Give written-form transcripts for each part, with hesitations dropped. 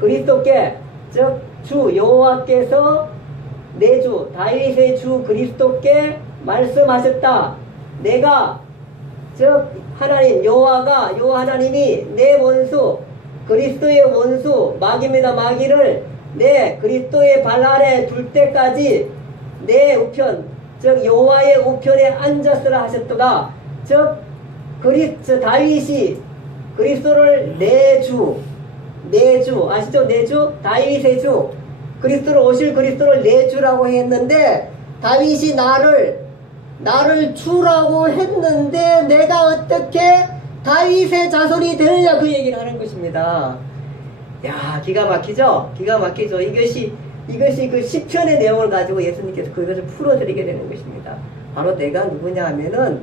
그리스도께 즉 주 여호와께서 내 주 다윗의 주 그리스도께 말씀하셨다. 내가 즉 하나님 여호와가 여호와 하나님이 내 원수 그리스도의 원수 마귀입니다. 마귀를 내 그리스도의 발 아래 둘 때까지 내 우편 즉 여호와의 우편에 앉았으라 하셨도다. 즉 다윗이 그리스도를 내 주 아시죠? 내 주 다윗의 주 그리스도를 오실 그리스도를 내 주라고 했는데 다윗이 나를 주라고 했는데 내가 어떻게 다윗의 자손이 되느냐 그 얘기를 하는 것입니다. 야, 기가 막히죠? 기가 막히죠? 이것이 그 시편의 내용을 가지고 예수님께서 그것을 풀어드리게 되는 것입니다. 바로 내가 누구냐 하면은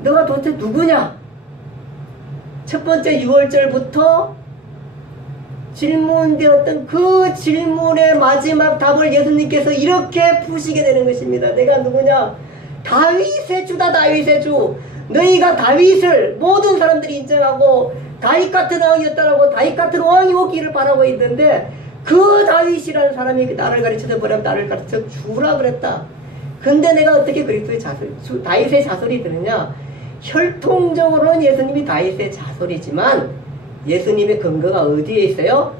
너가 도대체 누구냐? 첫 번째 6월절부터 질문되었던 그 질문의 마지막 답을 예수님께서 이렇게 푸시게 되는 것입니다. 내가 누구냐? 다윗의 주다. 다윗의 주. 너희가 다윗을 모든 사람들이 인정하고 다윗 같은 왕이었다라고 다윗 같은 왕이 오기를 바라고 있는데 그 다윗이라는 사람이 나를 가르쳐서 뭐라면 나를 가르쳐 주라 그랬다. 근데 내가 어떻게 그리스도의 다윗의 자손이 되느냐? 혈통적으로는 예수님이 다윗의 자손이지만 예수님의 근거가 어디에 있어요?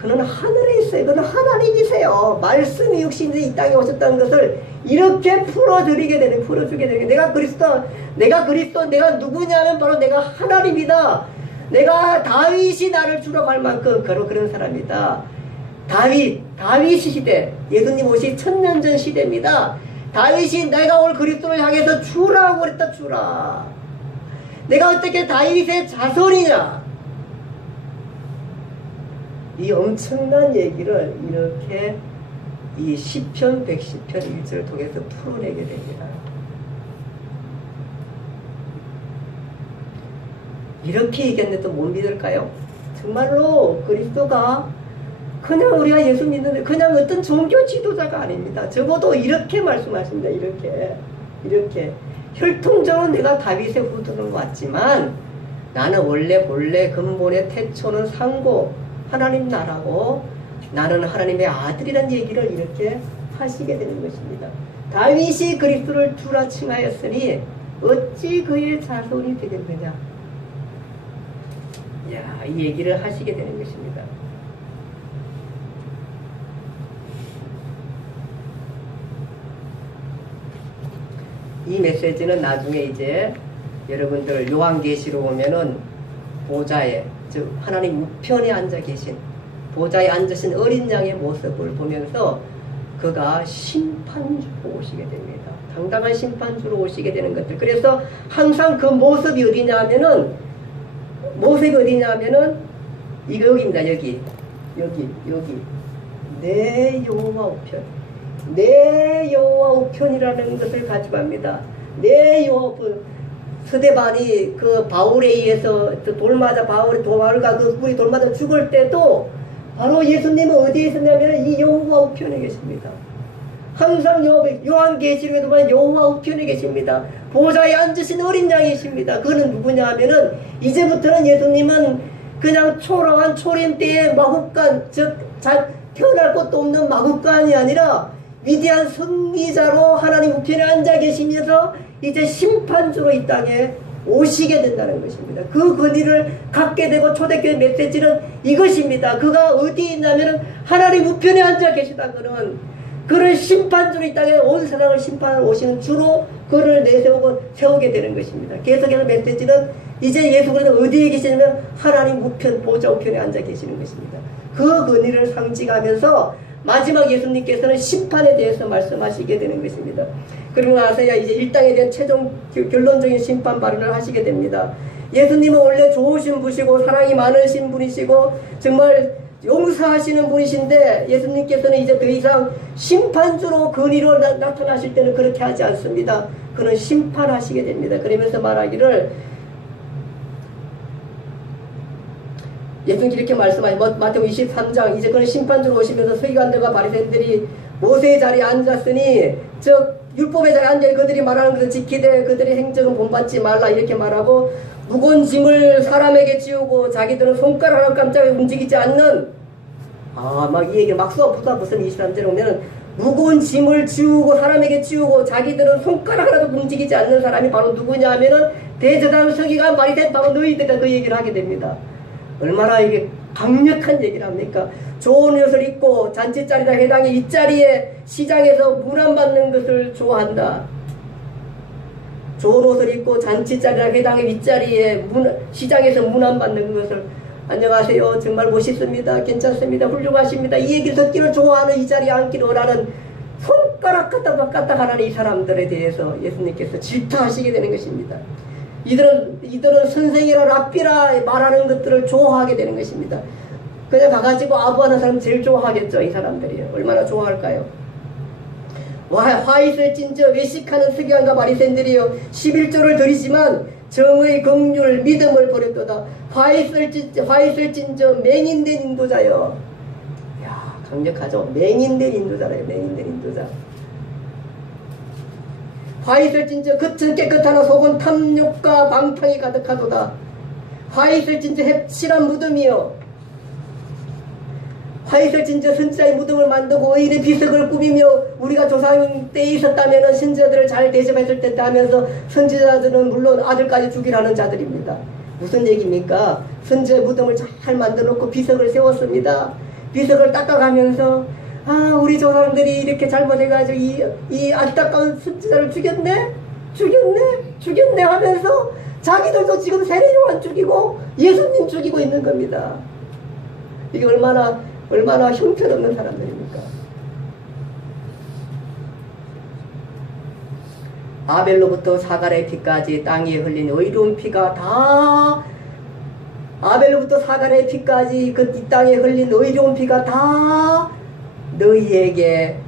그는 하늘에 있어요. 그는 하나님이세요. 말씀이 육신이 이 땅에 오셨다는 것을 이렇게 풀어주게 되는 내가 누구냐면 바로 내가 하나님이다. 내가 다윗이 나를 주라고 할 만큼 그런 사람이다. 다윗 시대, 예수님 오시 1000년 전 시대입니다. 다윗이 내가 올 그리스도를 향해서 주라고 그랬다. 주라. 내가 어떻게 다윗의 자손이냐? 이 엄청난 얘기를 이렇게 이 시편 110편 1절을 통해서 풀어내게 됩니다. 이렇게 얘기했는데 또 못 믿을까요? 정말로 그리스도가 그냥 우리가 예수 믿는데 그냥 어떤 종교 지도자가 아닙니다. 적어도 이렇게 말씀하십니다. 이렇게 혈통적으로 내가 다윗의 후손으로 왔지만 나는 원래 본래 근본의 태초는 상고 하나님 나라고 나는 하나님의 아들이라는 얘기를 이렇게 하시게 되는 것입니다. 다윗이 그리스도를 주라 칭하였으니 어찌 그의 자손이 되겠느냐. 이 얘기를 하시게 되는 것입니다. 이 메시지는 나중에 이제 여러분들 요한계시로 보면은 보좌에 즉 하나님 우편에 앉아 계신 보좌에 앉으신 어린 양의 모습을 보면서 그가 심판주로 오시게 됩니다. 당당한 심판주로 오시게 되는 것들. 그래서 항상 그 모습이 어디냐면은 이거 여기입니다. 여기 내 여호와 우편. 내 여호와 우편이라는 것을 가지고 합니다. 내 여호와 우편. 스데반이 그 바울에 의해서 돌맞아 바울과 그 꿀이 돌맞아 죽을 때도 바로 예수님은 어디에 있었냐면 이 여호와 우편에 계십니다. 항상 요한계시록에도 보면 여호와 우편에 계십니다. 보좌에 앉으신 어린 양이십니다. 그는 누구냐 하면은 이제부터는 예수님은 그냥 초라한 초림 때의 마국간 즉 태어날 것도 없는 마국간이 아니라 위대한 승리자로 하나님 우편에 앉아 계시면서 이제 심판주로 이 땅에 오시게 된다는 것입니다. 그 권위를 갖게 되고 초대교회 메시지는 이것입니다. 그가 어디 있냐면 하나님 우편에 앉아 계시다. 그를 심판주로 이 땅에 온 세상을 심판하러 오시는 주로 그를 세우게 되는 것입니다. 계속해서 메시지는 이제 예수 그리스도는 어디에 계시냐면 하나님 우편 보좌 우편에 앉아 계시는 것입니다. 그 권위를 상징하면서 마지막 예수님께서는 심판에 대해서 말씀하시게 되는 것입니다. 그리고 나서야 이제 일당에 대한 최종 결론적인 심판 발언을 하시게 됩니다. 예수님은 원래 좋으신 분이시고 사랑이 많으신 분이시고 정말 용서하시는 분이신데 예수님께서는 이제 더 이상 심판주로 근위로 나타나실 때는 그렇게 하지 않습니다. 그는 심판하시게 됩니다. 그러면서 말하기를 예수님이 이렇게 말씀하시고 마태복음 23장 이제 그는 심판주로 오시면서 서기관들과 바리새인들이 모세의 자리에 앉았으니 즉 율법의 자리에 앉아 그들이 말하는 것을 지키되 그들의 행적은 본받지 말라 이렇게 말하고 무거운 짐을 사람에게 지우고 자기들은 손가락 하나 깜짝이 움직이지 않는 막 이 얘기 막 써보다 무슨 23절에 오면은 무거운 짐을 지우고 사람에게 지우고 자기들은 손가락 하나도 움직이지 않는 사람이 바로 누구냐 하면은 대제사장 서기가 말이 된 바로 너희들이다 그 얘기를 하게 됩니다. 얼마나 이게 강력한 얘기를 합니까? 좋은 옷을 입고 잔치자리나 회당에 윗자리에 시장에서 문안받는 것을 좋아한다. 좋은 옷을 입고 잔치자리나 회당의 윗자리에 시장에서 문안받는 것을 안녕하세요. 정말 멋있습니다. 괜찮습니다. 훌륭하십니다. 이 얘기를 듣기를 좋아하는 이 자리에 앉기를 원하는 손가락 까딱 하는 이 사람들에 대해서 예수님께서 질투하시게 되는 것입니다. 이들은 선생이라 랍비라 말하는 것들을 좋아하게 되는 것입니다. 그냥 가가지고 아부하는 사람 제일 좋아하겠죠. 이 사람들이 얼마나 좋아할까요? 화이슬 찐저 외식하는 서기관과 바리새인들이여 11조를 드리지만 정의 긍휼 믿음을 버렸도다. 화이슬 찐저 맹인된 인도자여. 야 강력하죠. 맹인된 인도자래요. 맹인된 인도자. 화이슬 찐저 겉은 깨끗하나 속은 탐욕과 방탕이 가득하도다. 화이슬 찐저 heb실한 무덤이여. 화이슬 찐저 선지자의 무덤을 만들고 의인의 비석을 꾸미며 우리가 조상 때에 있었다면 선지자들을 잘 대접했을 텐데 하면서 선지자들은 물론 아들까지 죽이라는 자들입니다. 무슨 얘기입니까? 선지자의 무덤을 잘 만들어 놓고 비석을 세웠습니다. 비석을 닦아가면서 우리 조상들이 이렇게 잘못해가지고 이 안타까운 선지자를 죽였네 하면서 자기들도 지금 세례요한 죽이고 예수님 죽이고 있는 겁니다. 이게 얼마나 형편없는 사람들입니까? 아벨로부터 사갈의 피까지 땅에 흘린 의로운 피가 다 아벨로부터 사갈의 피까지 그 이 땅에 흘린 의로운 피가 다 너희에게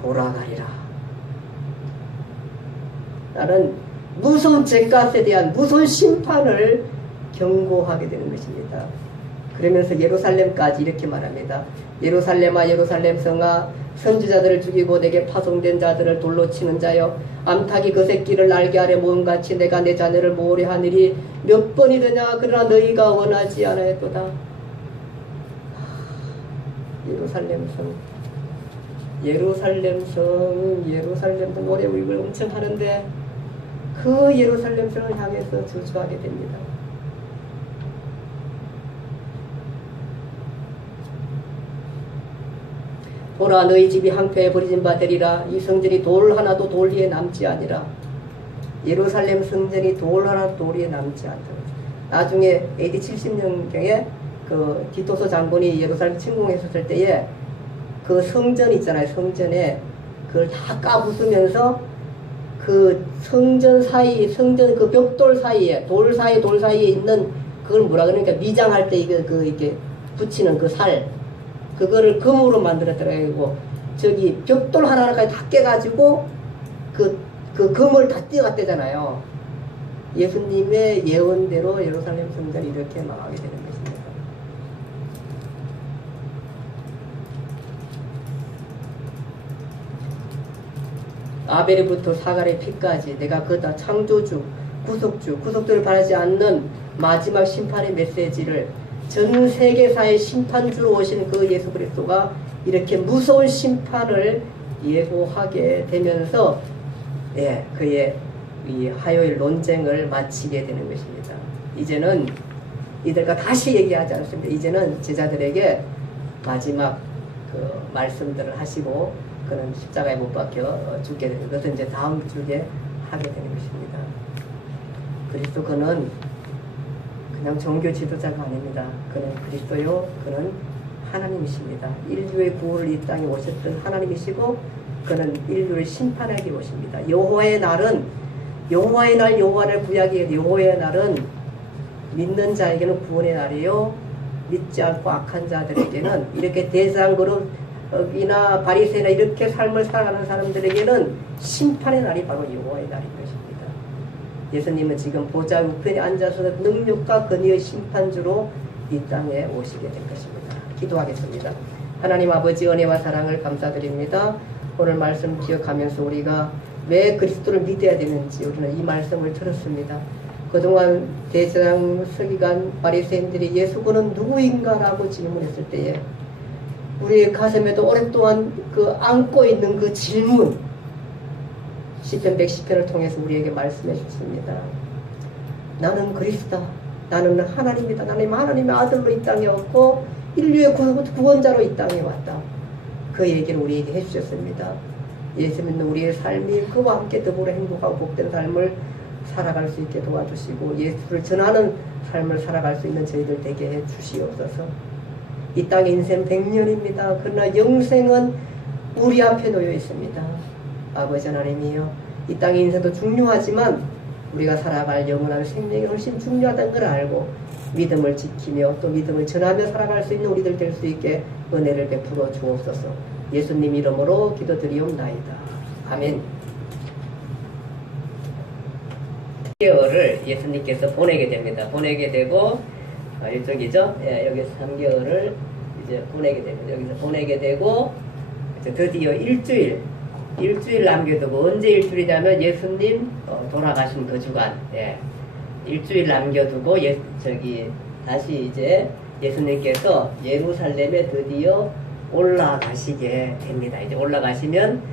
돌아가리라. 나는 무서운 죄값에 대한 무서운 심판을 경고하게 되는 것입니다. 그러면서 예루살렘까지 이렇게 말합니다. 예루살렘아 예루살렘 성아 선지자들을 죽이고 내게 파송된 자들을 돌로 치는 자여 암탉이 그 새끼를 날개 아래 모음같이 내가 내 자녀를 모으려 하느니 몇 번이더냐 그러나 너희가 원하지 않았도다. 예루살렘 성 예루살렘도 노래 우입을 엄청 하는데 그 예루살렘 성을 향해서 저주하게 됩니다. 보라 너희 집이 항표에 버려진 바 되리라. 이 성전이 돌 하나도 돌 위에 남지 아니라. 예루살렘 성전이 돌 하나도 돌 위에 남지 않다. 나중에 AD 70년경에 그 디토스 장군이 예루살렘 침공했었을 때에 그 성전 있잖아요. 성전에 그걸 다 까부수면서 그 성전 사이 성전 그 벽돌 사이에 돌 사이에 있는 그걸 뭐라 그러니까 미장할 때 이렇게 붙이는 그 살 그거를 금으로 만들었더라고. 저기 벽돌 하나하나까지 다 깨가지고 그 금을 다 띄어갔대잖아요. 예수님의 예언대로 예루살렘 성전이 이렇게 망하게 되는 것입니다. 아벨부터 사갈의 피까지 내가 그다 창조주, 구속주를 바라지 않는 마지막 심판의 메시지를 전 세계사의 심판주로 오신 그 예수 그리스도가 이렇게 무서운 심판을 예고하게 되면서 그의 이 화요일 논쟁을 마치게 되는 것입니다. 이제는 이들과 다시 얘기하지 않습니다. 이제는 제자들에게 마지막 그 말씀들을 하시고 그는 십자가에 못 박혀 죽게 되는 것은 이제 다음 주에 하게 되는 것입니다. 그리스도 그는 그냥 종교 지도자가 아닙니다. 그는 그리스도요. 그는 하나님이십니다. 인류의 구원을 이 땅에 오셨던 하나님이시고 그는 인류를 심판하게 오십니다. 여호와의 날은 여호와의 날 여호와를 구약의 여호와의 날은 믿는 자에게는 구원의 날이요. 믿지 않고 악한 자들에게는 이렇게 대장그룹이나 바리새나 이렇게 삶을 살아가는 사람들에게는 심판의 날이 바로 여호와의 날인 것입니다. 예수님은 지금 보좌 우편에 앉아서 능력과 권위의 심판주로 이 땅에 오시게 될 것입니다. 기도하겠습니다. 하나님 아버지 은혜와 사랑을 감사드립니다. 오늘 말씀 기억하면서 우리가 왜 그리스도를 믿어야 되는지 우리는 이 말씀을 들었습니다. 그동안 대제사장, 서기관, 바리새인들이 예수 그는 누구인가라고 질문했을 때에 우리의 가슴에도 오랫동안 그 안고 있는 그 질문, 시편 110편을 통해서 우리에게 말씀해 주셨습니다. 나는 그리스도다. 나는 하나님이다. 나는 하나님의 아들로 이 땅에 왔고 인류의 구원자로 이 땅에 왔다. 그 얘기를 우리에게 해주셨습니다. 예수 믿는 우리의 삶이 그와 함께 더불어 행복하고 복된 삶을 살아갈 수 있게 도와주시고 예수를 전하는 삶을 살아갈 수 있는 저희들 되게 해 주시옵소서. 이 땅의 인생 100년입니다. 그러나 영생은 우리 앞에 놓여 있습니다. 아버지 하나님이여, 이 땅의 인생도 중요하지만 우리가 살아갈 영원한 생명이 훨씬 중요하다는 걸 알고 믿음을 지키며 또 믿음을 전하며 살아갈 수 있는 우리들 될 수 있게 은혜를 베풀어 주옵소서. 예수님 이름으로 기도드리옵나이다. 아멘. 3개월을 예수님께서 보내게 됩니다. 보내게 되고 일정이죠. 예, 여기서 3개월을 이제 보내게 됩니다. 여기서 보내게 되고 드디어 일주일 남겨두고, 언제 일주일이냐면 예수님 돌아가신 그 주간, 예, 일주일 남겨두고 다시 이제 예수님께서 예루살렘에 드디어 올라가시게 됩니다. 이제 올라가시면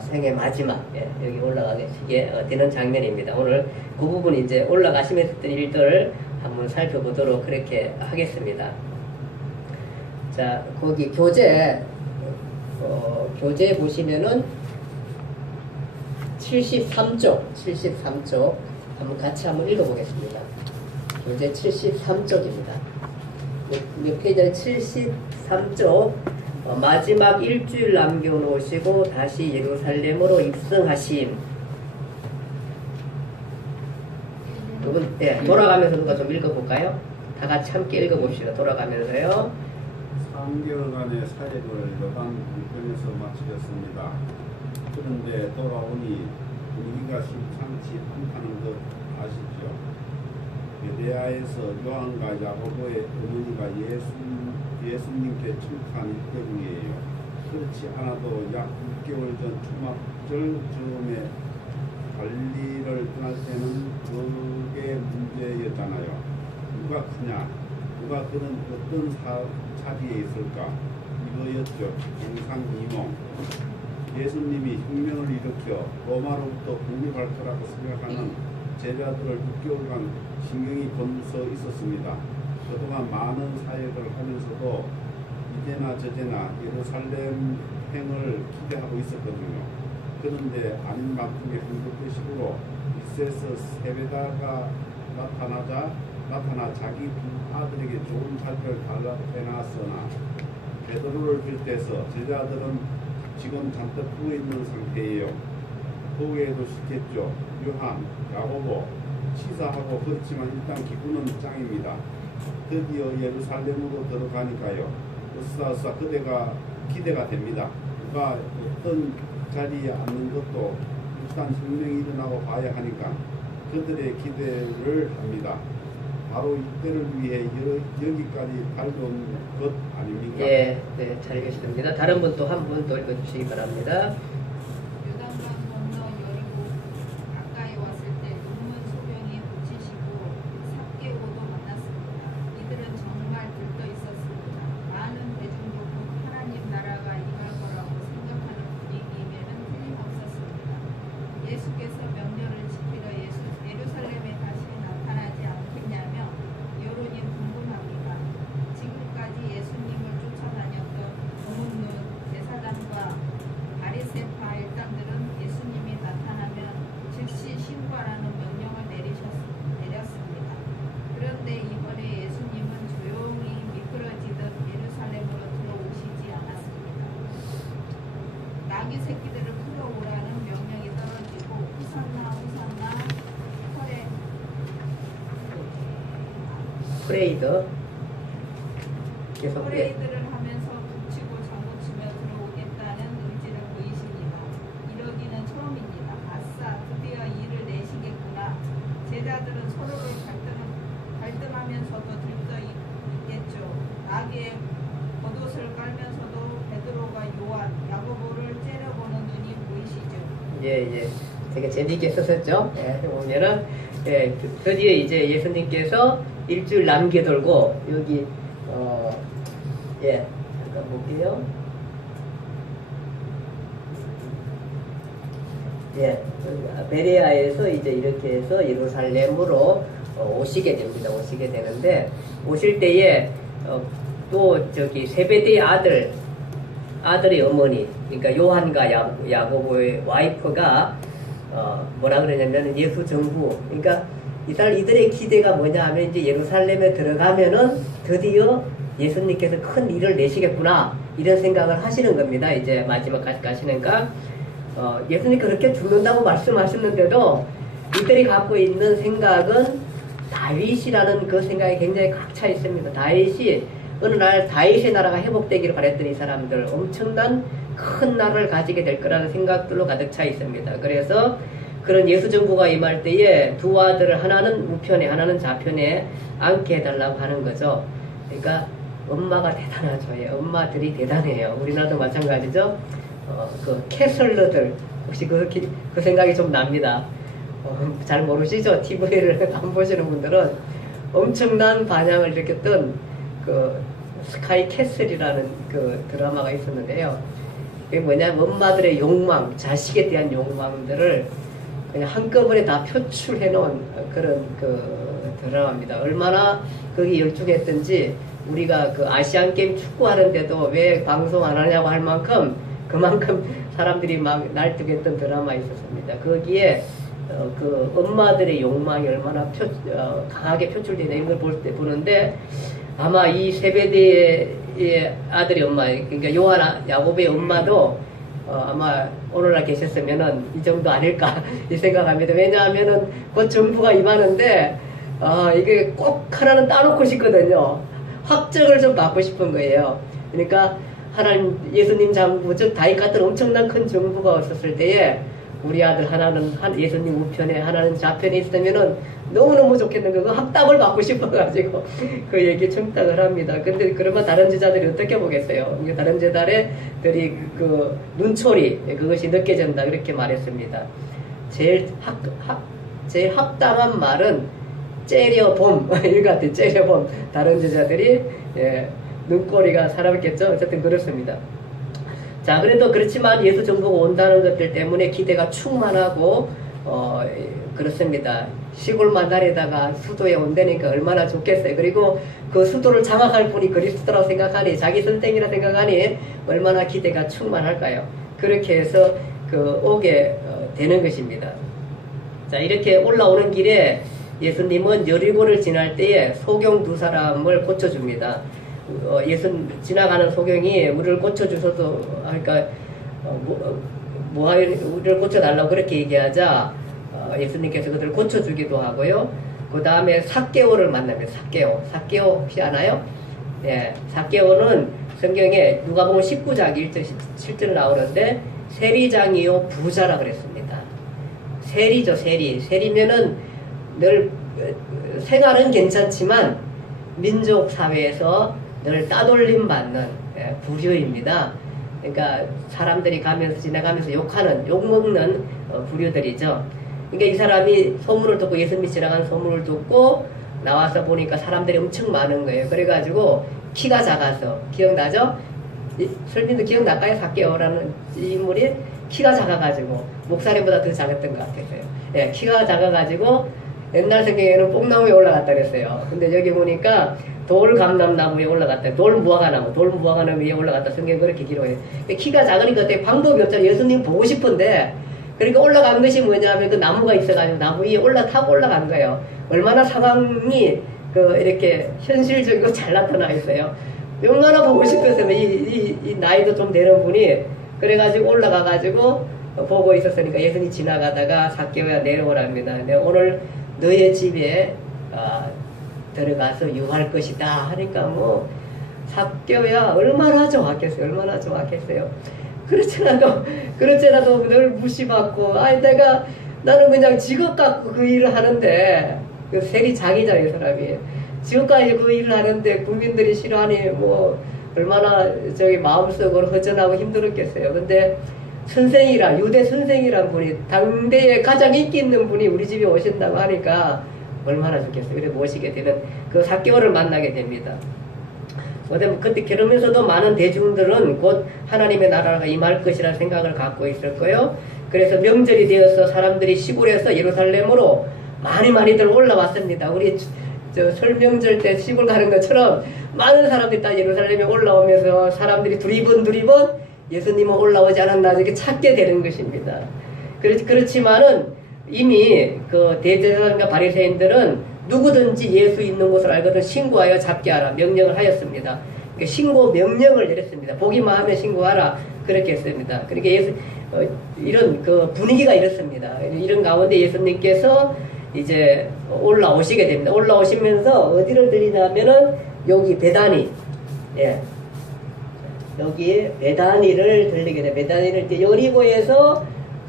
생애 마지막, 예, 여기 올라가시게 되는 장면입니다. 오늘 그 부분 이제 올라가시면서 했던 일들을 한번 살펴보도록 그렇게 하겠습니다. 자, 거기 교재 보시면은 73쪽 한번 같이 한번 읽어보겠습니다. 교재 73쪽입니다. 몇 페이지는 73쪽. 마지막 일주일 남겨놓으시고 다시 예루살렘으로 입성하심. 두분, 네, 돌아가면서 누가 좀 읽어볼까요? 다 같이 함께 읽어봅시다. 돌아가면서요. 3개월간의 사역을 요단 불편에서 마치겠습니다. 그런데 돌아오니 분위기가 심상치 않다는 것 아시죠? 유대야에서 요한과 야고보의 어머니가 예수님께 칭찬일 때문이에요. 그렇지 않아도 약 6개월 전 초막절 즈음에 관리를 떠날 때는 그게 문제였잖아요. 누가 크냐? 누가 그는 어떤 자리에 있을까? 이거였죠. 영상 이몽. 예수님이 혁명을 일으켜 로마로부터 독립할 거라고 생각하는 제자들을 6개월간 신경이 곤두서 있었습니다. 그동안 많은 사역을 하면서도 이제나 저제나 예루살렘 행을 기대하고 있었거든요. 그런데 아닌 만큼의 한국식으로 이세서 세베다가 나타나 자기 두 아들에게 좋은 자리를 달라고 해놨으나 베드로를 비롯해서 제자들은 지금 잔뜩 부어있는 상태예요. 보기에도 쉽겠죠. 요한, 야고보, 치사하고 그렇지만 일단 기분은 짱입니다. 드디어 예루살렘으로 들어가니까요. 으쌰으쌰 그대가 기대가 됩니다. 누가 어떤 자리에 앉는 것도 일단 혁명이 일어나고 봐야 하니까 그들의 기대를 합니다. 바로 이때를 위해 여기까지 달려온 것 아닙니까? 예, 네, 잘 읽으십니다. 다른 분 또 한 분 또 읽어주시기 바랍니다. 요단강 건너 여리고 가까이 왔을 때 눈먼 소경이 붙이시고 삽개오도 만났습니다. 이들은 정말 들떠 있었습니다. 많은 대중도 곧 하나님 나라가 임할 거라고 생각하는 분위기이면은 틀림없었습니다. 예수께서 명령을 지키러 예루살렘에 다시 나타나지 않겠냐며 여론이 궁금합니다. 지금까지 예수님을 쫓아다녔던 고문눈 제사장과 바리새파 일당들은 예수님이 나타나면 즉시 신고하라는 명령을 내렸습니다. 그런데 이번에 예수님은 조용히 미끄러지듯 예루살렘으로 들어오시지 않았습니다. 나귀 새끼들을 풀어오라는 명령이 떨어지고 호산나 프레이드 계속 프레이드를 하면서 북치고 장구치며 들어오겠다는 의지를 보이십니다. 이러기는 처음입니다. 아싸, 드디어 일을 내시겠구나. 제자들은 서로를 갈등하면서도 들떠 있겠죠. 나귀에 겉옷을 깔면서도 베드로가 요한, 야고보를 째려보는 눈이 보이시죠. 예, 되게 재미있게 썼었죠. 예, 보면은 예, 드디어 이제 예수님께서 일주일 남겨돌고 여기 예, 잠깐 볼게요. 예, 베레아에서 이제 이렇게 해서 예루살렘으로 오시게 됩니다. 오시게 되는데 오실 때에 또 저기 세베대의 아들의 어머니, 그러니까 요한과 야고보의 와이프가 뭐라 그러냐면 예수 정부, 그러니까 이들의 기대가 뭐냐 하면 이제 예루살렘에 들어가면은 드디어 예수님께서 큰 일을 내시겠구나 이런 생각을 하시는 겁니다. 이제 마지막까지 가시니까 예수님 그렇게 죽는다고 말씀하셨는데도 이들이 갖고 있는 생각은 다윗이라는 그 생각이 굉장히 꽉 차 있습니다. 다윗이 어느 날 다윗의 나라가 회복되기를 바랬더니 이 사람들 엄청난 큰 나라를 가지게 될 거라는 생각들로 가득 차 있습니다. 그래서 그런 예수 정부가 임할 때에 두 아들을 하나는 우편에 하나는 좌편에 앉게 해달라고 하는 거죠. 그러니까 엄마가 대단하죠. 예, 엄마들이 대단해요. 우리나라도 마찬가지죠. 그 캐슬러들 혹시 그 생각이 좀 납니다. 잘 모르시죠? TV를 안 보시는 분들은 엄청난 반향을 일으켰던 그 스카이 캐슬이라는 그 드라마가 있었는데요. 그게 뭐냐면 엄마들의 욕망, 자식에 대한 욕망들을 그냥 한꺼번에 다 표출해 놓은 그런 그 드라마입니다. 얼마나 거기 열중했던지 우리가 그 아시안 게임 축구하는데도 왜 방송 안 하냐고 할 만큼 그만큼 사람들이 막 날뛰겠던 드라마 있었습니다. 거기에 그 엄마들의 욕망이 얼마나 강하게 표출되는 걸 보는데 아마 이 세베대의 아들의 엄마, 그러니까 요한 야고보의 엄마도 아마 오늘날 계셨으면은 이 정도 아닐까 이 생각합니다. 왜냐하면은 곧 정부가 임하는데 이게 꼭 하나는 따놓고 싶거든요. 확정을 좀 받고 싶은 거예요. 그러니까 하나님 예수님 장부 즉 다윗 같은 엄청난 큰 정부가 없었을 때에 우리 아들 하나는 예수님 우편에 하나는 좌편에 있으면은 너무너무 좋겠는 거 확답을 받고 싶어가지고 그 얘기 청탁을 합니다. 근데 그러면 다른 제자들이 어떻게 보겠어요? 다른 제자들이 그 눈초리 그것이 느껴진다 그렇게 말했습니다. 제일 합당한 말은 째려봄 이거 같아. 째려봄. 다른 제자들이 눈꼬리가 살아있겠죠. 어쨌든 그렇습니다. 자, 그래도 그렇지만 예수 정부가 온다는 것들 때문에 기대가 충만하고 그렇습니다. 시골만 다니다가 수도에 온다니까 얼마나 좋겠어요. 그리고 그 수도를 장악할 분이 그리스도라고 생각하니 자기 선생이라 생각하니 얼마나 기대가 충만할까요? 그렇게 해서 그 오게 되는 것입니다. 자, 이렇게 올라오는 길에 예수님은 여리고를 지날 때에 소경 두 사람을 고쳐줍니다. 지나가는 소경이 우리를 고쳐주셔도 하니까 우리를 고쳐달라고 그렇게 얘기하자 예수님께서 그들을 고쳐주기도 하고요. 그 다음에 삭개오를 만납니다. 삭개오 혹시 아나요? 예, 삭개오는 성경에 누가복음 19장 1절 7절 나오는데 세리장이요 부자라 그랬습니다. 세리죠. 세리면은 늘 생활은 괜찮지만 민족 사회에서 늘 따돌림 받는 부류입니다. 그러니까 사람들이 지나가면서 욕먹는 부류들이죠. 그러니까 이 사람이 소문을 듣고 예수님이 지나가는 소문을 듣고 나와서 보니까 사람들이 엄청 많은 거예요. 그래가지고 키가 작아서 기억나죠? 설민도 기억날까요? 삭개오라는 인물이 키가 작아가지고 목사님보다 더 작았던 것 같았어요. 예, 키가 작아가지고 옛날 성경에는 뽕나무에 올라갔다 그랬어요. 근데 여기 보니까 돌감람나무에 올라갔다. 돌무화과나무 위에 올라갔다. 성경에 그렇게 기록해요. 키가 작으니까 어때? 방법이 없잖아요. 예수님 보고 싶은데 그러니까 올라간 것이 뭐냐면 그 나무가 있어가지고 나무 위에 타고 올라간 거예요. 얼마나 상황이 이렇게 현실적이고 잘 나타나 있어요. 얼마나 보고 싶었으면 이 나이도 좀 되는 분이 그래가지고 올라가가지고 보고 있었으니까 예수님이 지나가다가 삭개오야 내려오랍니다. 오늘 너의 집에 들어가서 유할 것이다 하니까 뭐 삭개오야 얼마나 좋았겠어요. 그렇잖아도 늘 무시받고 나는 그냥 직업 갖고 그 일을 하는데 그 세리 장이잖아요. 이 사람이 지금까지 그 일을 하는데 국민들이 싫어하니 뭐 얼마나 마음속으로 허전하고 힘들었겠어요. 근데 선생이라 유대 선생이란 분이 당대에 가장 인기 있는 분이 우리 집에 오신다고 하니까 얼마나 좋겠어요. 그래 모시게 되는 그 삭개오를 만나게 됩니다. 그때 그러면서도 많은 대중들은 곧 하나님의 나라가 임할 것이라는 생각을 갖고 있을 거예요. 그래서 명절이 되어서 사람들이 시골에서 예루살렘으로 많이들 올라왔습니다. 우리 저 설명절 때 시골 가는 것처럼 많은 사람들이 다 예루살렘에 올라오면서 사람들이 두리번 예수님은 올라오지 않았나 이렇게 찾게 되는 것입니다. 그렇지만은 이미 그 대제사장과 바리새인들은 누구든지 예수 있는 곳을 알거든 신고하여 잡게 하라 명령을 하였습니다. 그러니까 신고 명령을 내렸습니다. 보기만 하면 신고하라 그렇게 했습니다. 그러니까 이런 그 분위기가 이렇습니다. 이런 가운데 예수님께서 이제 올라오시게 됩니다. 올라오시면서 어디를 들리냐면은 여기 베다니, 예, 여기 베다니를 들리게 돼. 베다니를 이제 여리고에서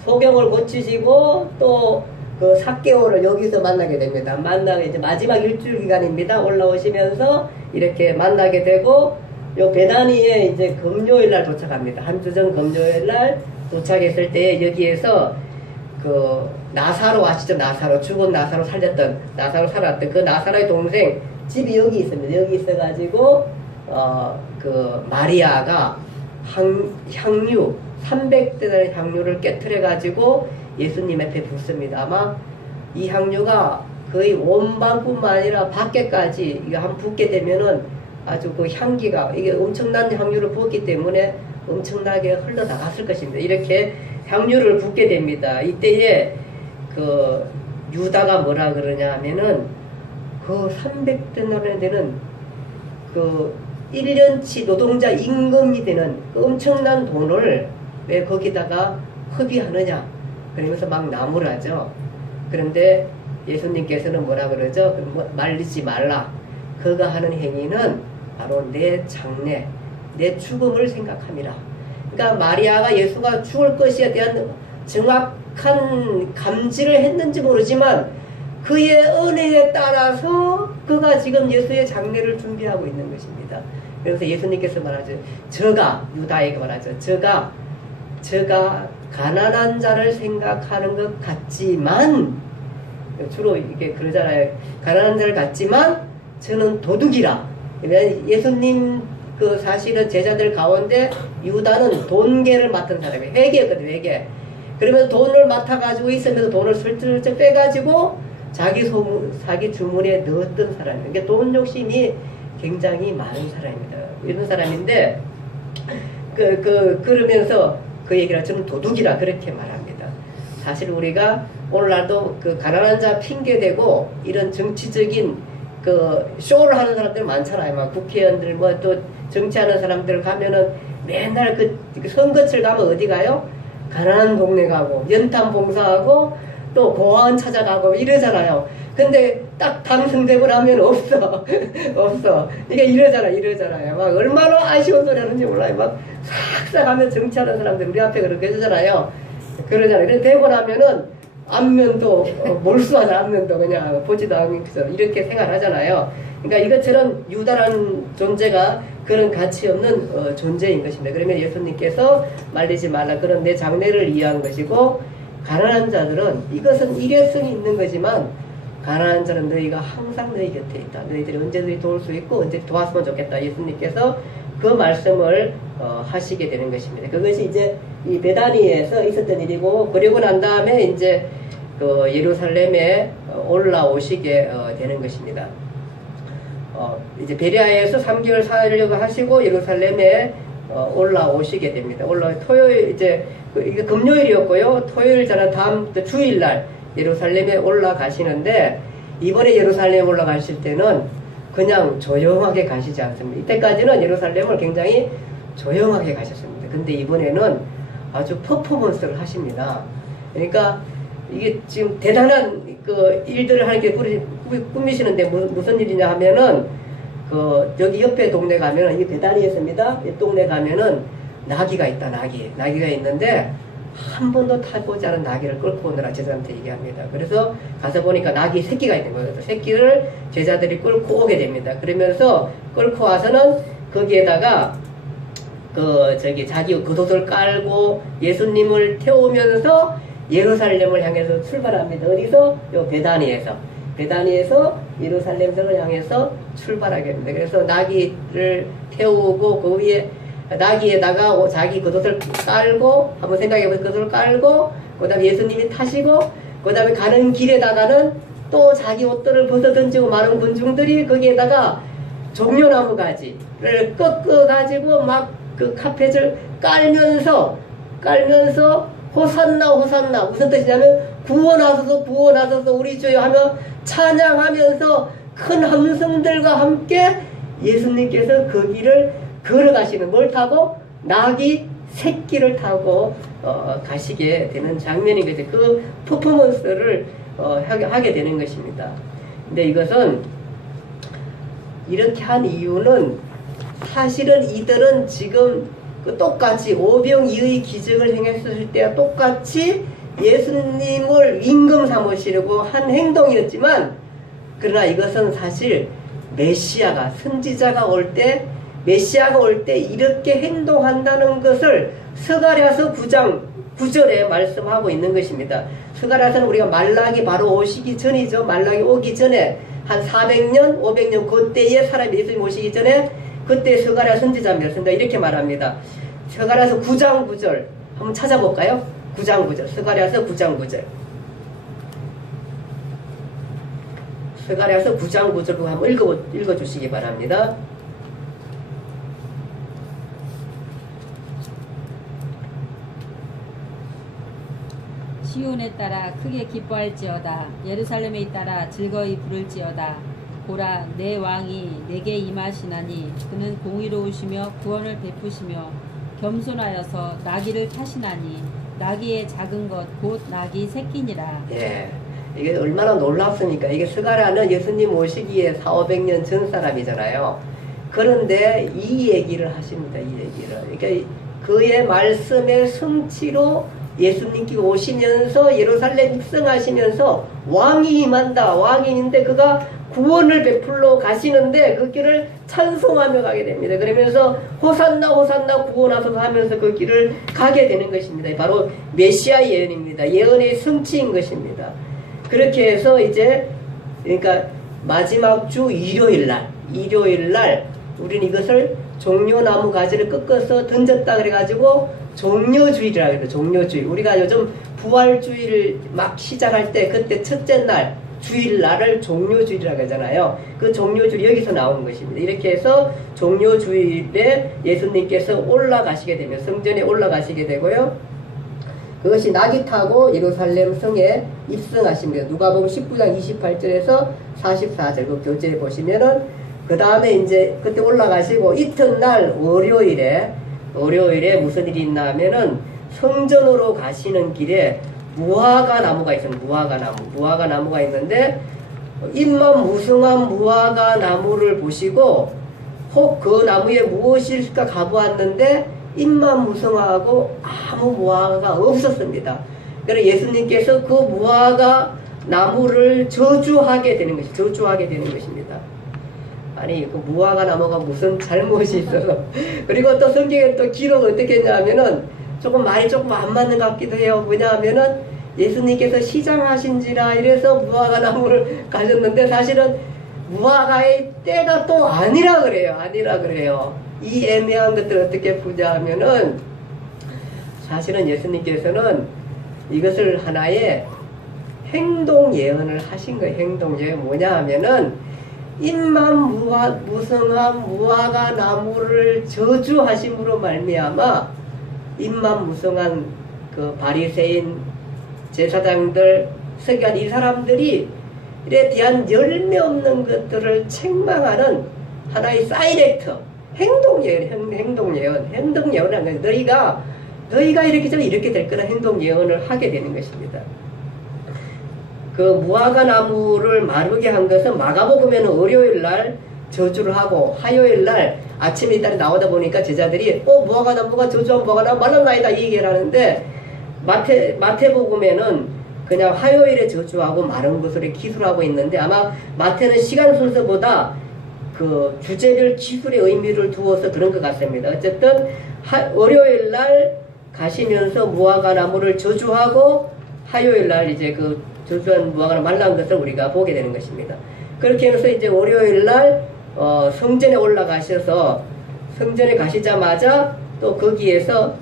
소경을 고치시고 또 그 삭개오를 여기서 만나게 됩니다. 만나게 이제 마지막 일주일 기간입니다. 올라오시면서 이렇게 만나게 되고 요 베다니에 이제 금요일 날 도착합니다. 한 주 전 금요일 날 도착했을 때 여기에서 그 나사로 아시죠? 나사로 죽은 나사로 살렸던 나사로 살았던 그 나사로의 동생 집이 여기 있습니다. 여기 있어가지고 그 마리아가 향유 300대의 향유를 깨트려가지고 예수님 앞에 붓습니다. 아마 이 향유가 거의 원방뿐만 아니라 밖에까지 이게 한 붓게 되면은 아주 그 향기가 이게 엄청난 향유를 부었기 때문에 엄청나게 흘러나갔을 것입니다. 이렇게 향유를 붓게 됩니다. 이때에 그 유다가 뭐라 그러냐 하면은 그 300데나리온이 되는 그 1년치 노동자 임금이 되는 그 엄청난 돈을 왜 거기다가 허비하느냐 그러면서 막 나무라죠. 그런데 예수님께서는 뭐라 그러죠? 말리지 말라. 그가 하는 행위는 바로 내 장래, 내 죽음을 생각함이라. 그러니까 마리아가 예수가 죽을 것에 대한 정확한 감지를 했는지 모르지만 그의 은혜에 따라서 그가 지금 예수의 장례를 준비하고 있는 것입니다. 그래서 예수님께서 말하죠. 유다에게 말하죠. 저가 가난한 자를 생각하는 것 같지만 주로 이렇게 그러잖아요. 가난한 자를 같지만 저는 도둑이라. 예수님 그 사실은 제자들 가운데 유다는 돈계를 맡은 사람이에요. 회계였거든요. 회계. 그러면서 돈을 맡아가지고 있으면서 돈을 슬쩍 빼가지고 자기 주머니에 넣었던 사람이에요. 그러니까 돈 욕심이 굉장히 많은 사람입니다. 이런 사람인데 그러면서 그 얘기를 저는 도둑이라 그렇게 말합니다. 사실 우리가 오늘날도 그 가난한 자 핑계대고 이런 정치적인 그 쇼를 하는 사람들 많잖아요. 막 국회의원들 뭐 또 정치하는 사람들 가면은 맨날 그 선거철 가면 어디 가요? 가난한 동네 가고 연탄 봉사하고 또 고아원 찾아가고 이러잖아요. 근데 딱 당선되고 나면 없어. 이게 이러잖아요. 막 얼마나 아쉬운 소리 하는지 몰라요. 막 싹싹 하면 정치하는 사람들 우리 앞에 그렇게 해주잖아요. 그러잖아요. 그래서 되고 나면은 안면도 몰수하자. 안면도 그냥 보지도 않으면서 이렇게 생활하잖아요. 그러니까 이것처럼 유다라는 존재가 그런 가치 없는 존재인 것입니다. 그러면 예수님께서 말리지 말라. 그런 내 장래를 이해한 것이고 가난한 자들은 이것은 일회성이 있는 거지만 가난한 자는 너희가 항상 너희 곁에 있다. 너희들이 언제든지 도울 수 있고 언제 도왔으면 좋겠다. 예수님께서 그 말씀을 하시게 되는 것입니다. 그것이 이제 이 베다니에서 있었던 일이고 그리고 난 다음에 이제 그 예루살렘에 올라오시게 되는 것입니다. 이제 베레아에서 3개월 살려고 하시고 예루살렘에 올라오시게 됩니다. 토요일 이제 이게 금요일이었고요. 토요일 저는 다음 주일날 예루살렘에 올라가시는데 이번에 예루살렘에 올라가실 때는 그냥 조용하게 가시지 않습니다. 이때까지는 예루살렘을 굉장히 조용하게 가셨습니다. 근데 이번에는 아주 퍼포먼스를 하십니다. 그러니까 이게 지금 대단한 그 일들을 하는 게 꾸미시는데 무슨 일이냐 하면은 여기 옆에 동네 가면은 이게 베다니였습니다. 이 동네 가면은 나귀가 있다. 나귀가 있는데 한 번도 타보지 않은 나귀를 끌고 오느라 제자한테 얘기합니다. 그래서 가서 보니까 나귀 새끼가 있는 거예요. 그래서 새끼를 제자들이 끌고 오게 됩니다. 그러면서 끌고 와서는 거기에다가 자기 겉옷을 깔고 예수님을 태우면서 예루살렘을 향해서 출발합니다. 어디서? 요 베다니에서 예루살렘성을 향해서 출발하게 됩니다. 그래서 나귀를 태우고 그 위에 나귀에다가 자기 겉옷을 깔고 한번 생각해보세요. 겉옷을 깔고 그 다음에 예수님이 타시고 그 다음에 가는 길에다가는 또 자기 옷들을 벗어 던지고 많은 군중들이 거기에다가 종려나무 가지를 꺾어가지고 막 그 카펫을 깔면서 호산나 무슨 뜻이냐면 구원하소서 우리 주여 하며 찬양하면서 큰 함성들과 함께 예수님께서 그 길을 걸어가시는 뭘 타고? 나귀 새끼를 타고 가시게 되는 장면인 거죠. 그 퍼포먼스를 하게 되는 것입니다. 근데 이것은 이렇게 한 이유는 사실은 이들은 지금 똑같이 오병이의 기적을 행했을 때와 똑같이 예수님을 임금 삼으시려고 한 행동이었지만 그러나 이것은 사실 메시아가 선지자가 올 때 이렇게 행동한다는 것을 스가랴서 9장 9절에 말씀하고 있는 것입니다. 스가랴서는 우리가 말라기 바로 오시기 전이죠. 말라기 오기 전에 한 400년 500년 그때에 사람이 예수님 오시기 전에 그때 스가랴 선지자였습니다. 이렇게 말합니다. 스가랴서 9장 9절 한번 찾아볼까요? 9장 9절 스가랴서 9장 9절 스가랴서 9장 9절 한번 읽어주시기 바랍니다. 시온에 따라 크게 기뻐할지어다. 예루살렘에 따라 즐거이 부를지어다. 보라, 내 왕이 내게 임하시나니 그는 공의로우시며 구원을 베푸시며 겸손하여서 나귀를 타시나니 나귀의 작은 것 곧 나귀 새끼니라. 예, 이게 얼마나 놀랍습니까? 이게 스가랴는 예수님 오시기에 400~500년 전 사람이잖아요. 그런데 이 얘기를 하십니다. 이 얘기를. 그러니까 그의 말씀의 성취로 예수님께 오시면서 예루살렘 입성하시면서 왕이 임한다. 왕인데 그가 구원을 베풀러 가시는데 그 길을 찬송하며 가게 됩니다. 그러면서 호산나 구원하소서 하면서 그 길을 가게 되는 것입니다. 바로 메시아 예언입니다. 예언의 성취인 것입니다. 그렇게 해서 이제 그러니까 마지막 주 일요일 날 우리는 이것을 종려나무 가지를 꺾어서 던졌다 그래가지고 종려주일이라고 해요. 종려주일. 우리가 요즘 부활주일을 막 시작할 때 그때 첫째 날 주일날을 종려주일이라고 하잖아요. 그 종려주일 여기서 나온 것입니다. 이렇게 해서 종려주일에 예수님께서 올라가시게 되면 성전에 올라가시게 되고요. 그것이 나귀 타고 예루살렘 성에 입성하십니다. 누가복음 19장 28절에서 44절 그 교재에 보시면은 그 다음에 이제 그때 올라가시고 이튿날 월요일에 무슨 일이 있나 하면은 성전으로 가시는 길에 무화과 나무가 있습니다. 무화과 나무가 있는데 잎만 무성한 무화과 나무를 보시고 혹 그 나무에 무엇이 있을까 가보았는데 잎만 무성하고 아무 무화과가 없었습니다. 그래서 예수님께서 그 무화과 나무를 저주하게 되는 것입니다. 아니 그 무화과 나무가 무슨 잘못이 있어서 그리고 또 성경에 또 기록 어떻게 했냐면은 말이 조금 안 맞는 것 같기도 해요. 뭐냐면은 예수님께서 시장하신지라 이래서 무화과 나무를 가셨는데 사실은 무화과의 때가 또 아니라 그래요. 이 애매한 것들을 어떻게 보자면은 사실은 예수님께서는 이것을 하나의 행동 예언을 하신 거예요. 행동 예언 뭐냐 하면은 잎만 무성한 무화과 나무를 저주하심으로 말미암아 잎만 무성한 그 바리새인 제사장들 서기관 이 사람들이 에 대한 열매 없는 것들을 책망하는 하나의 사이렉터 행동 예언을 너희가 이렇게 좀 이렇게 될 거라 행동 예언을 하게 되는 것입니다. 그 무화과 나무를 마르게 한 것은 마가복음에는 월요일 날 저주를 하고 화요일 날 아침에 이따리 나오다 보니까 제자들이 무화과 나무가 저주한 무화과 나무 말랐나이다 이 얘기를 하는데 마태복음에는 그냥 화요일에 저주하고 마른 것을 기술하고 있는데 아마 마태는 시간 순서보다 그 주제별 기술의 의미를 두어서 그런 것 같습니다. 어쨌든 월요일 날 가시면서 무화과나무를 저주하고 화요일 날 이제 그 저주한 무화과나무 말라온 것을 우리가 보게 되는 것입니다. 그렇게 해서 이제 월요일 날 성전에 올라가셔서 성전에 가시자마자 또 거기에서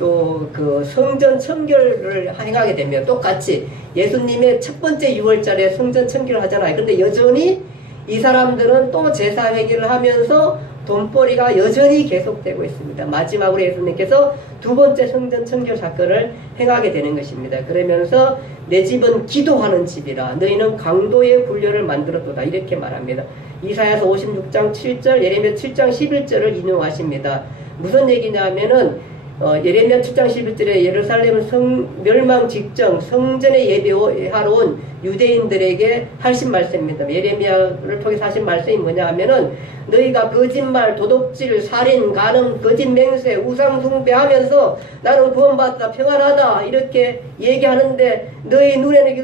또 그 성전 청결을 행하게 되면 똑같이 예수님의 첫 번째 6월절에 성전 청결을 하잖아요. 근데 여전히 이 사람들은 또 제사 회개를 하면서 돈벌이가 여전히 계속되고 있습니다. 마지막으로 예수님께서 두 번째 성전 청결 사건을 행하게 되는 것입니다. 그러면서 내 집은 기도하는 집이라 너희는 강도의 훈련을 만들었도다 이렇게 말합니다. 이사야서 56장 7절, 예레미야 7장 11절을 인용하십니다. 무슨 얘기냐면은 예레미야 7장 11절에 예루살렘 멸망 직전 성전에 예배하러 온 유대인들에게 하신 말씀입니다. 예레미야를 통해서 하신 말씀이 뭐냐 하면은 너희가 거짓말, 도둑질, 살인, 간음, 거짓 맹세, 우상 숭배하면서 나는 구원받다 평안하다 이렇게 얘기하는데 너희 눈에는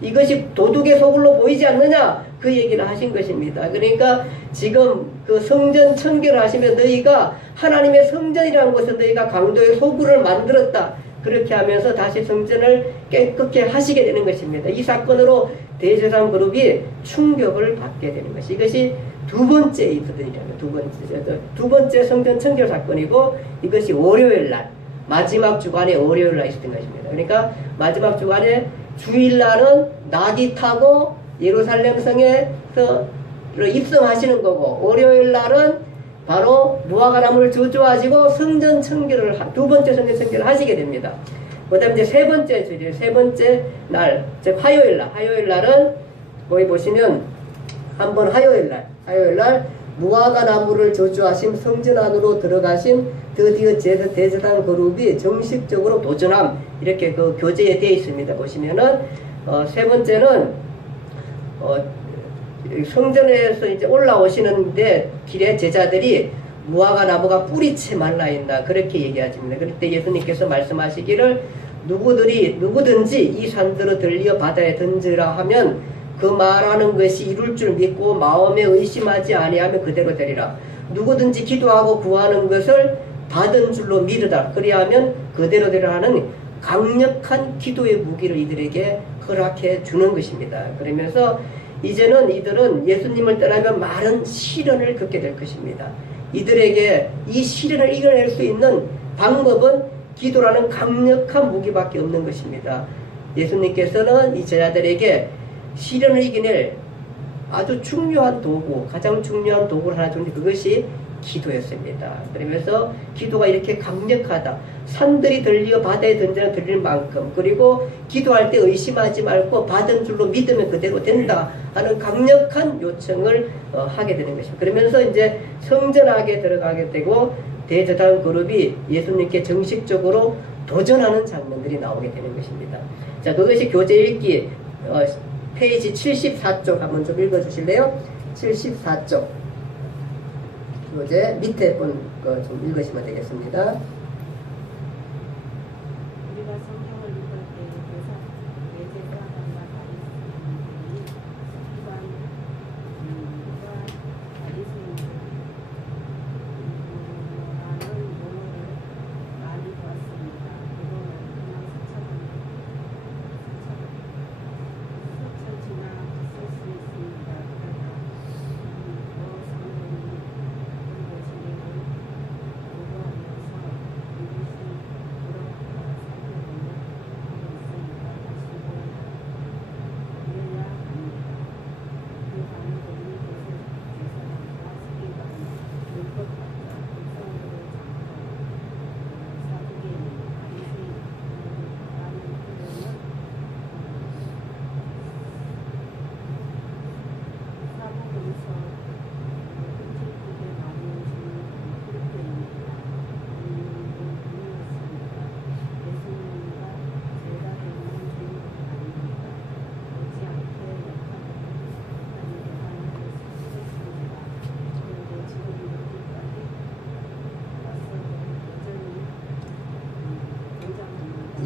이것이 도둑의 소굴로 보이지 않느냐 그 얘기를 하신 것입니다. 그러니까 지금 그 성전 청결을 하시면 너희가 하나님의 성전이라는 곳에서 너희가 강도의 소굴을 만들었다 그렇게 하면서 다시 성전을 깨끗게 하시게 되는 것입니다. 이 사건으로 대제사장 그룹이 충격을 받게 되는 것이 이것이 두 번째 이브든이라는 두 번째 성전 청결 사건이고 이것이 월요일 날 마지막 주간에 월요일 날 있었던 것입니다. 그러니까 마지막 주간에 주일날은 나귀 타고 예루살렘 성에서 입성하시는 거고 월요일 날은 바로 무화과나무를 저주하시고 성전 청결을 두 번째 성전 청결을 하시게 됩니다. 그다음 이제 세 번째 주일 세 번째 날 즉 화요일 날은 거기 보시면 한번 화요일 날 무화과나무를 저주하심 성전 안으로 들어가심 드디어 대제사장 그룹이 정식적으로 도전함 이렇게 그 교재에 되어 있습니다. 보시면은 세 번째는 성전에서 이제 올라오시는데 길에 제자들이 무화과나무가 뿌리채 말라 있나 그렇게 얘기하십니다. 그럴 때 예수님께서 말씀하시기를 누구든지 이 산들을 들려 바다에 던지라 하면 그 말하는 것이 이룰 줄 믿고 마음에 의심하지 아니하면 그대로 되리라. 누구든지 기도하고 구하는 것을 받은 줄로 믿으라. 그리하면 그대로 되리라 하는 강력한 기도의 무기를 이들에게 허락해 주는 것입니다. 그러면서 이제는 이들은 예수님을 떠나면 많은 시련을 겪게 될 것입니다. 이들에게 이 시련을 이겨낼 수 있는 방법은 기도라는 강력한 무기밖에 없는 것입니다. 예수님께서는 이 제자들에게 시련을 이겨낼 아주 중요한 도구, 가장 중요한 도구를 하나 주는데 그것이 기도였습니다. 그러면서 기도가 이렇게 강력하다. 산들이 들려 바다에 던져 들릴 만큼 그리고 기도할 때 의심하지 말고 받은 줄로 믿으면 그대로 된다 하는 강력한 요청을 하게 되는 것입니다. 그러면서 이제 성전하게 들어가게 되고 대제사장 그룹이 예수님께 정식적으로 도전하는 장면들이 나오게 되는 것입니다. 자, 그것이 교재 읽기 페이지 74쪽 한번 좀 읽어주실래요? 74쪽 교재 밑에 분 거 좀 읽으시면 되겠습니다. 우리가 성경을 읽을 때 대제사장과 바리새인들이 서기관과 바리새인들이 라는 용어를 많이 보았습니다. 그거는 그냥 수천 지나 쓸 수 있습니다. 그러나 성경이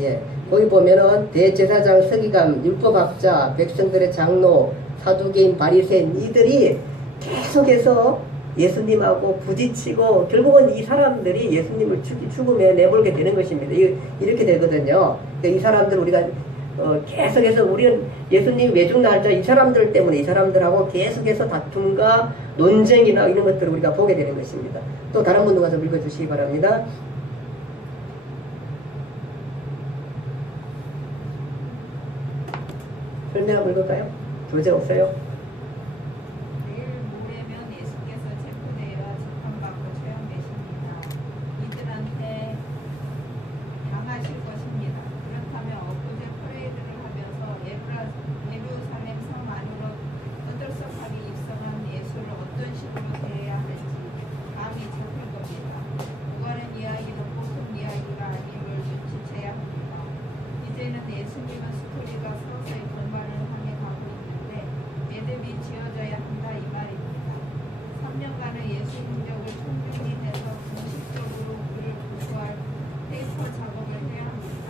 예, 거기 보면은 대제사장, 서기관, 율법학자, 백성들의 장로, 사두개인, 바리새인 이들이 계속 계속해서 예수님하고 부딪히고 결국은 이 사람들이 예수님을 죽음에 내몰게 되는 것입니다. 이렇게 되거든요. 이 사람들 우리가 계속해서 우리는 예수님 왜 죽나 할자 이 사람들 때문에 이 사람들하고 계속해서 다툼과 논쟁이나 이런 것들을 우리가 보게 되는 것입니다. 또 다른 분도 가서 읽어주시기 바랍니다. 설명 한번 읽을까요? 도저히 없어요? 내일 모레면 예수께서 체포되어 재판받고 처형되십니다. 이들한테 당하실 것입니다. 그렇다면 엊그제 퍼레이드를 하면서 예루살렘 성 안으로 떠들썩하게 입성한 예수를 어떤 식으로 대해야 할지 감이 잡힐 겁니다. 누가는 이야기는 보통 이야기가 아님을 눈치채야 합니다. 이제는 예수님은 스토리가 서서히 결말을 향해 가고 있는데 매듭이 지어져야 한다 이 말입니다. 3년간의 예수 행적을 총정리해서 공식적으로 그를 고소할 페이퍼 작업을 해야 합니다.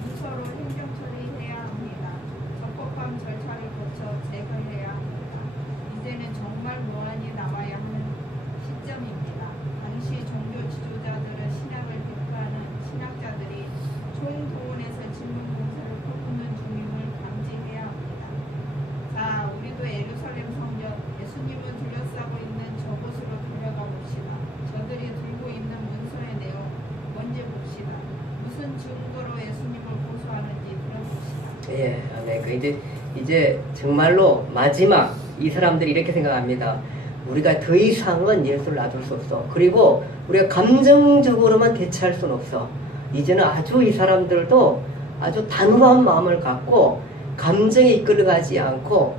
문서로 행정 처리해야 합니다. 적법한 절차를 거쳐 재결해야 합니다. 이제는 정말 무한히 남아야 하는 시점입니다. 당시 종교 지도자들은 신학을 비판하는 신학자들이 총동원해서 질문 공세를 퍼붓는 중임을 감지해야 합니다. 자, 우리도 예루살렘 성전, 예수님을 둘러싸고 있는 저곳으로 들어가 봅시다. 저들이 들고 있는 문서의 내용 먼저 봅시다. 무슨 증거로 예수님을 고소하는지 들어봅시다. 예, 네, 이제 정말로 마지막 이 사람들이 이렇게 생각합니다. 우리가 더 이상은 예수를 놔둘 수 없어. 그리고 우리가 감정적으로만 대처할 수는 없어. 이제는 아주 이 사람들도 아주 단호한 마음을 갖고 감정에 이끌어가지 않고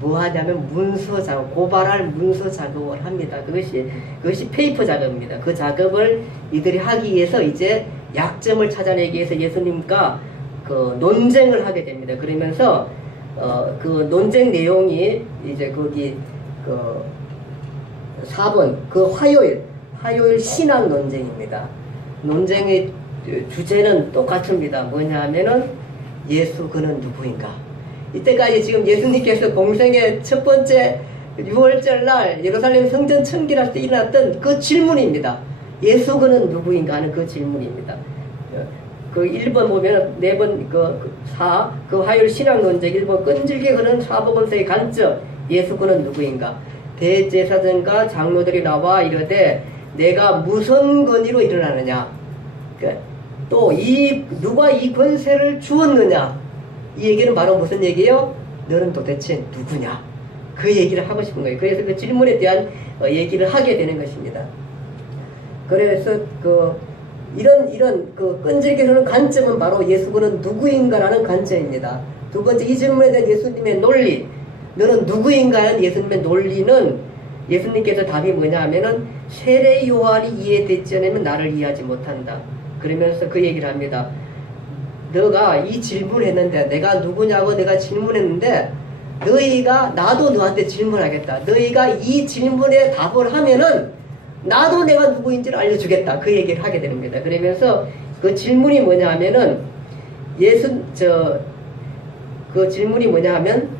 뭐 하냐면 문서 작업, 고발할 문서 작업을 합니다. 그것이 페이퍼 작업입니다. 그 작업을 이들이 하기 위해서 이제 약점을 찾아내기 위해서 예수님과 그 논쟁을 하게 됩니다. 그러면서 그 논쟁 내용이 이제 거기 그 4번 그 화요일 신학 논쟁입니다. 논쟁의 주제는 똑같습니다. 뭐냐면은 예수 그는 누구인가. 이때까지 지금 예수님께서 공생의 첫 번째 6월절 날 예루살렘 성전 청결할 때 일어났던 그 질문입니다. 예수 그는 누구인가 하는 그 질문입니다. 그 1번 보면 4번 그 화요일 신학 논쟁 1번 끈질게 흐르는 사복음서의 관점 예수 그는 누구인가. 대제사장과 장로들이 나와 이르되 내가 무슨 권위로 일어나느냐. 또 누가 이 권세를 주었느냐. 이 얘기는 바로 무슨 얘기예요? 너는 도대체 누구냐. 그 얘기를 하고 싶은 거예요. 그래서 그 질문에 대한 얘기를 하게 되는 것입니다. 그래서 이런 끈질기게 흐르는 관점은 바로 예수 그는 누구인가라는 관점입니다. 두 번째 이 질문에 대한 예수님의 논리, 너는 누구인가 하는 예수님의 논리는 예수님께서 답이 뭐냐 하면은 세례 요한이 이해되지 않으면 나를 이해하지 못한다. 그러면서 그 얘기를 합니다. 너가 이 질문을 했는데 내가 누구냐고 내가 질문했는데 나도 너한테 질문하겠다. 너희가 이 질문에 답을 하면은 나도 내가 누구인지를 알려주겠다. 그 얘기를 하게 됩니다. 그러면서 그 질문이 뭐냐 하면은 그 질문이 뭐냐 하면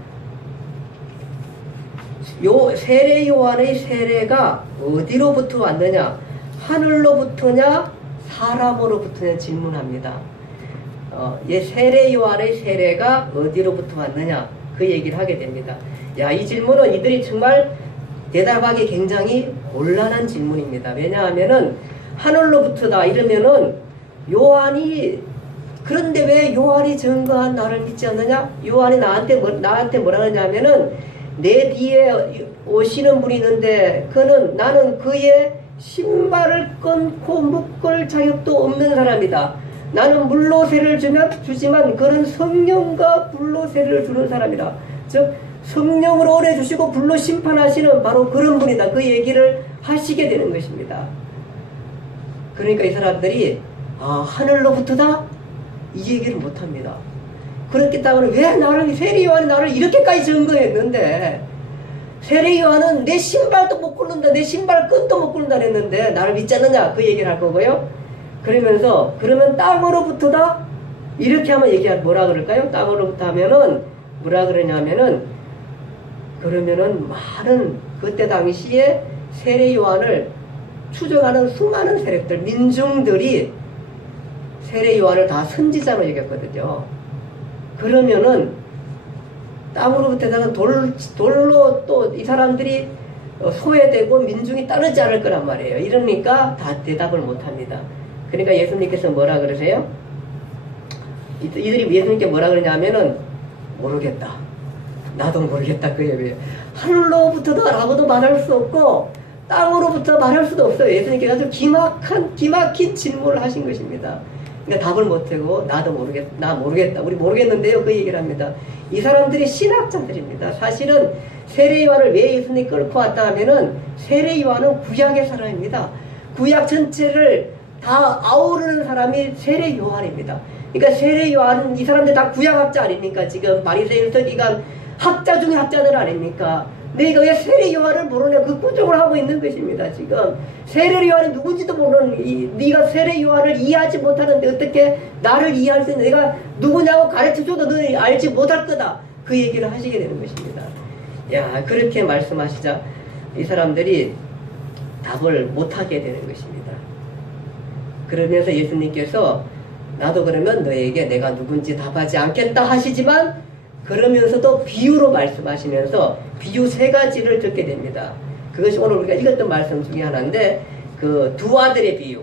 세례 요한의 세례가 어디로부터 왔느냐? 하늘로부터냐? 사람으로부터냐? 질문합니다. 세례 요한의 세례가 어디로부터 왔느냐? 그 얘기를 하게 됩니다. 이 질문은 이들이 정말 대답하기 굉장히 곤란한 질문입니다. 왜냐하면은 하늘로부터다 이러면은 그런데 왜 요한이 증거한 나를 믿지 않느냐? 요한이 나한테 뭐라 하냐면은 내 뒤에 오시는 분이 있는데 나는 그의 신발을 끊고 묶을 자격도 없는 사람이다. 나는 물로세를 주지만 그는 성령과 불로세를 주는 사람이다. 즉 성령으로 오래 주시고 불로 심판하시는 바로 그런 분이다. 그 얘기를 하시게 되는 것입니다. 그러니까 이 사람들이 하늘로부터다? 이 얘기를 못합니다. 그렇기 때문에 왜 세례 요한이 나를 이렇게까지 증거했는데 세례 요한은 내 신발도 못 굽는다, 내 신발 끈도 못 굽는다 그랬는데 나를 믿지 않느냐 그 얘기를 할 거고요. 그러면 땅으로부터다? 이렇게 하면 뭐라 그럴까요? 땅으로부터 하면은 뭐라 그러냐면은 그러면은 많은 그때 당시에 세례 요한을 추종하는 수많은 세력들, 민중들이 세례 요한을 다 선지자로 여겼거든요. 그러면은 땅으로부터 나는 돌로 또 이 사람들이 소외되고 민중이 따르지 않을 거란 말이에요. 이러니까 다 대답을 못합니다. 그러니까 예수님께서 뭐라 그러세요? 이들이 예수님께 뭐라 그러냐면은 모르겠다. 나도 모르겠다. 그 얘기예요. 하늘로부터도 라고도 말할 수 없고 땅으로부터 말할 수도 없어요. 예수님께서 아주 기막힌 질문을 하신 것입니다. 그러니까 답을 못하고 나 모르겠다. 우리 모르겠는데요. 그 얘기를 합니다. 이 사람들이 신학자들입니다. 사실은 세례 요한을 왜 예수님이 끌고 왔다 하면은 세례 요한은 구약의 사람입니다. 구약 전체를 다 아우르는 사람이 세례 요한입니다. 그러니까 세례 요한은 이 사람들 다 구약학자 아닙니까? 지금 바리새인 서기관 학자 중에 학자들 아닙니까? 내가 왜 세례 요한을 모르냐 그 꾸중을 하고 있는 것입니다. 지금 세례 요한이 누군지도 모르는 네가 세례 요한을 이해하지 못하는데 어떻게 나를 이해할 수 있는 내가 누구냐고 가르쳐줘도 너는 알지 못할 거다. 그 얘기를 하시게 되는 것입니다. 야 그렇게 말씀하시자 이 사람들이 답을 못하게 되는 것입니다. 그러면서 예수님께서 나도 그러면 너에게 내가 누군지 답하지 않겠다 하시지만 그러면서도 비유로 말씀하시면서 비유 3가지를 듣게 됩니다. 그것이 오늘 우리가 읽었던 말씀 중에 하나인데 그 두 아들의 비유.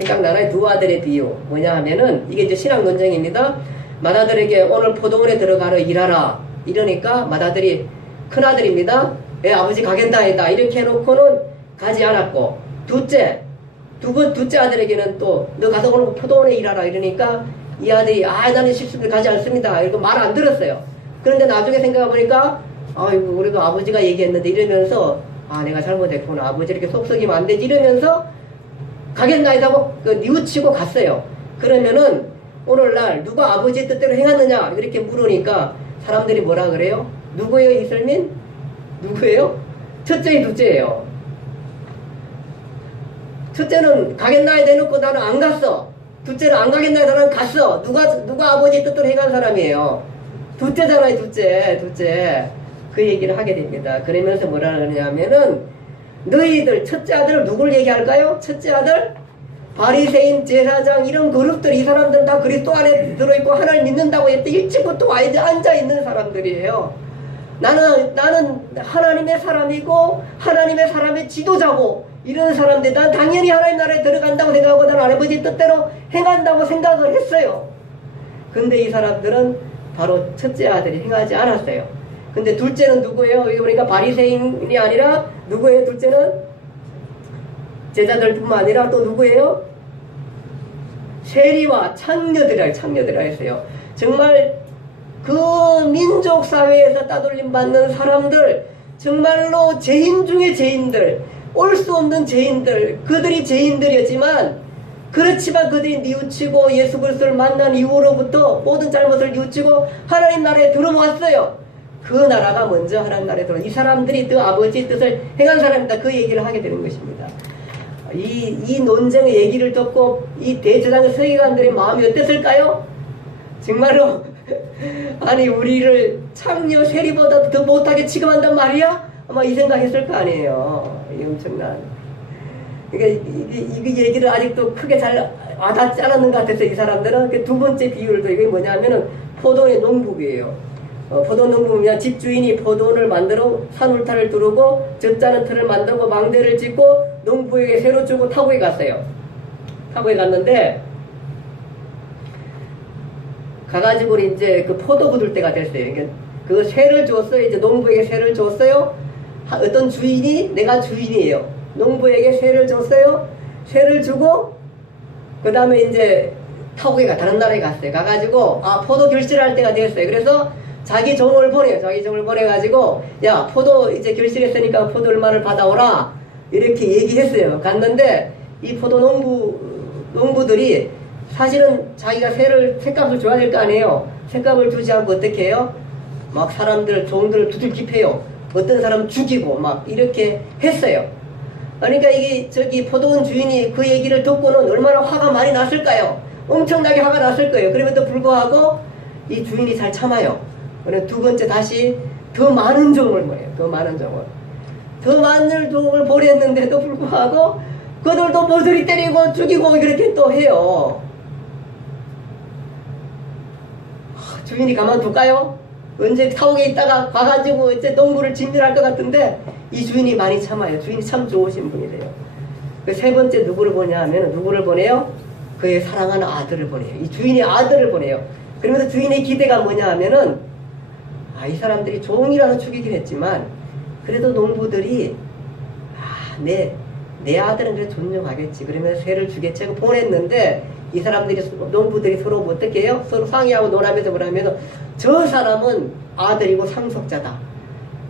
생각나나요? 두 아들의 비유. 뭐냐 하면은 이게 이제 신학 논쟁입니다. 맏아들에게 오늘 포도원에 들어가러 일하라. 이러니까 맏아들이 큰아들입니다. 예, 아버지 가겠다 했다. 이렇게 해놓고는 가지 않았고 둘째 아들에게는 또 너 가서 오늘 포도원에 일하라. 이러니까 이 아들이 나는 실수를 가지 않습니다. 이렇게 말 안 들었어요. 그런데 나중에 생각해보니까 아이고 우리가 아버지가 얘기했는데 이러면서 내가 잘못했구나. 아버지 이렇게 속썩이면 안 되지 이러면서 가겠나이다 하고 뉘우치고 갔어요. 그러면은 오늘날 누가 아버지의 뜻대로 행하느냐 이렇게 물으니까 사람들이 뭐라 그래요? 누구예요 이슬민? 누구예요? 첫째의 둘째예요. 첫째는 가겠나이 대놓고 나는 안 갔어. 둘째는 안 가겠나이 나는 갔어. 누가 아버지의 뜻대로 행한 사람이에요? 둘째잖아요. 둘째. 그 얘기를 하게 됩니다. 그러면서 뭐라 그러냐면은 너희들 첫째 아들을 누굴 얘기할까요? 첫째 아들? 바리새인 제사장 이런 그룹들 이 사람들은 다 그리스도 안에 들어있고 하나님 믿는다고 했대 일찍부터 와 이제 앉아있는 사람들이에요. 나는 하나님의 사람이고 하나님의 사람의 지도자고 이런 사람들 난 당연히 하나님 나라에 들어간다고 생각하고 난 아버지 뜻대로 행한다고 생각을 했어요. 근데 이 사람들은 바로 첫째 아들이 행하지 않았어요. 근데 둘째는 누구예요? 여기 보니까 바리새인이 아니라 누구예요? 둘째는 제자들뿐만 아니라 또 누구예요? 세리와 창녀들이라 했어요. 정말 그 민족 사회에서 따돌림 받는 사람들, 정말로 죄인 중에 죄인들, 올 수 없는 죄인들, 그들이 죄인들이었지만 그렇지만 그들이 뉘우치고 예수 그리스도를 만난 이후로부터 모든 잘못을 뉘우치고 하나님 나라에 들어왔어요. 그 나라가 먼저 하나님 나라에 들어와. 이 사람들이 그 아버지의 뜻을 행한 사람이다. 그 얘기를 하게 되는 것입니다. 이 논쟁의 얘기를 듣고 이 대제사장의 서기관들의 마음이 어땠을까요? 정말로 아니 우리를 창녀 세리보다 더 못하게 취급한단 말이야? 아마 이 생각했을 거 아니에요. 이 엄청난. 그러니까 이 얘기를 아직도 크게 잘 와닿지 않았는 것 같아서 이 사람들은 두 번째 비유를 또 이게 뭐냐면은 포도의 농부예요. 포도 농부면 집주인이 포도원을 만들어 산울타를 두르고 젖자는 틀을 만들고 망대를 짓고 농부에게 새로 주고 타국에 갔어요. 타국에 갔는데 가가지고 이제 그 포도 굳을 때가 됐어요. 그러니까 그 새를 줬어요. 이제 농부에게 새를 줬어요. 어떤 주인이 내가 주인이에요. 농부에게 새를 줬어요. 새를 주고 그 다음에 이제 타국에 다른 나라에 갔어요. 가가지고 포도 결실할 때가 됐어요. 그래서 자기 종을 보내요. 자기 종을 보내가지고 야 포도 이제 결실했으니까 포도 얼마를 받아오라 이렇게 얘기했어요. 갔는데 이 포도 농부들이 사실은 자기가 새값을 줘야 될 거 아니에요. 새값을 주지 않고 어떻게 해요? 막 사람들 종들을 두들기 패요. 어떤 사람 죽이고 막 이렇게 했어요. 그러니까 이게 저기 포도원 주인이 그 얘기를 듣고는 얼마나 화가 많이 났을까요? 엄청나게 화가 났을 거예요. 그럼에도 불구하고 이 주인이 잘 참아요. 그래서 두 번째 다시 더 많은 종을 보내요. 더 많은 종을. 더 많은 종을 보냈는데도 불구하고 그들도 모조리 때리고 죽이고 그렇게 또 해요. 주인이 가만둘까요? 언제 타옥에 있다가 가가지고 이제 농부를 진멸할 것 같은데 이 주인이 많이 참아요. 주인이 참 좋으신 분이래요. 그 세 번째 누구를 보냐 하면 누구를 보내요? 그의 사랑하는 아들을 보내요. 이 주인이 아들을 보내요. 그러면서 주인의 기대가 뭐냐 하면은 이 사람들이 종이라서 죽이긴 했지만 그래도 농부들이 내 아들은 그래 존중하겠지. 그러면서 새를 주겠지 하고 보냈는데 이 사람들이 농부들이 서로 뭐 어떻게 해요? 서로 상의하고 논하면서 뭐라면 저 사람은 아들이고 상속자다.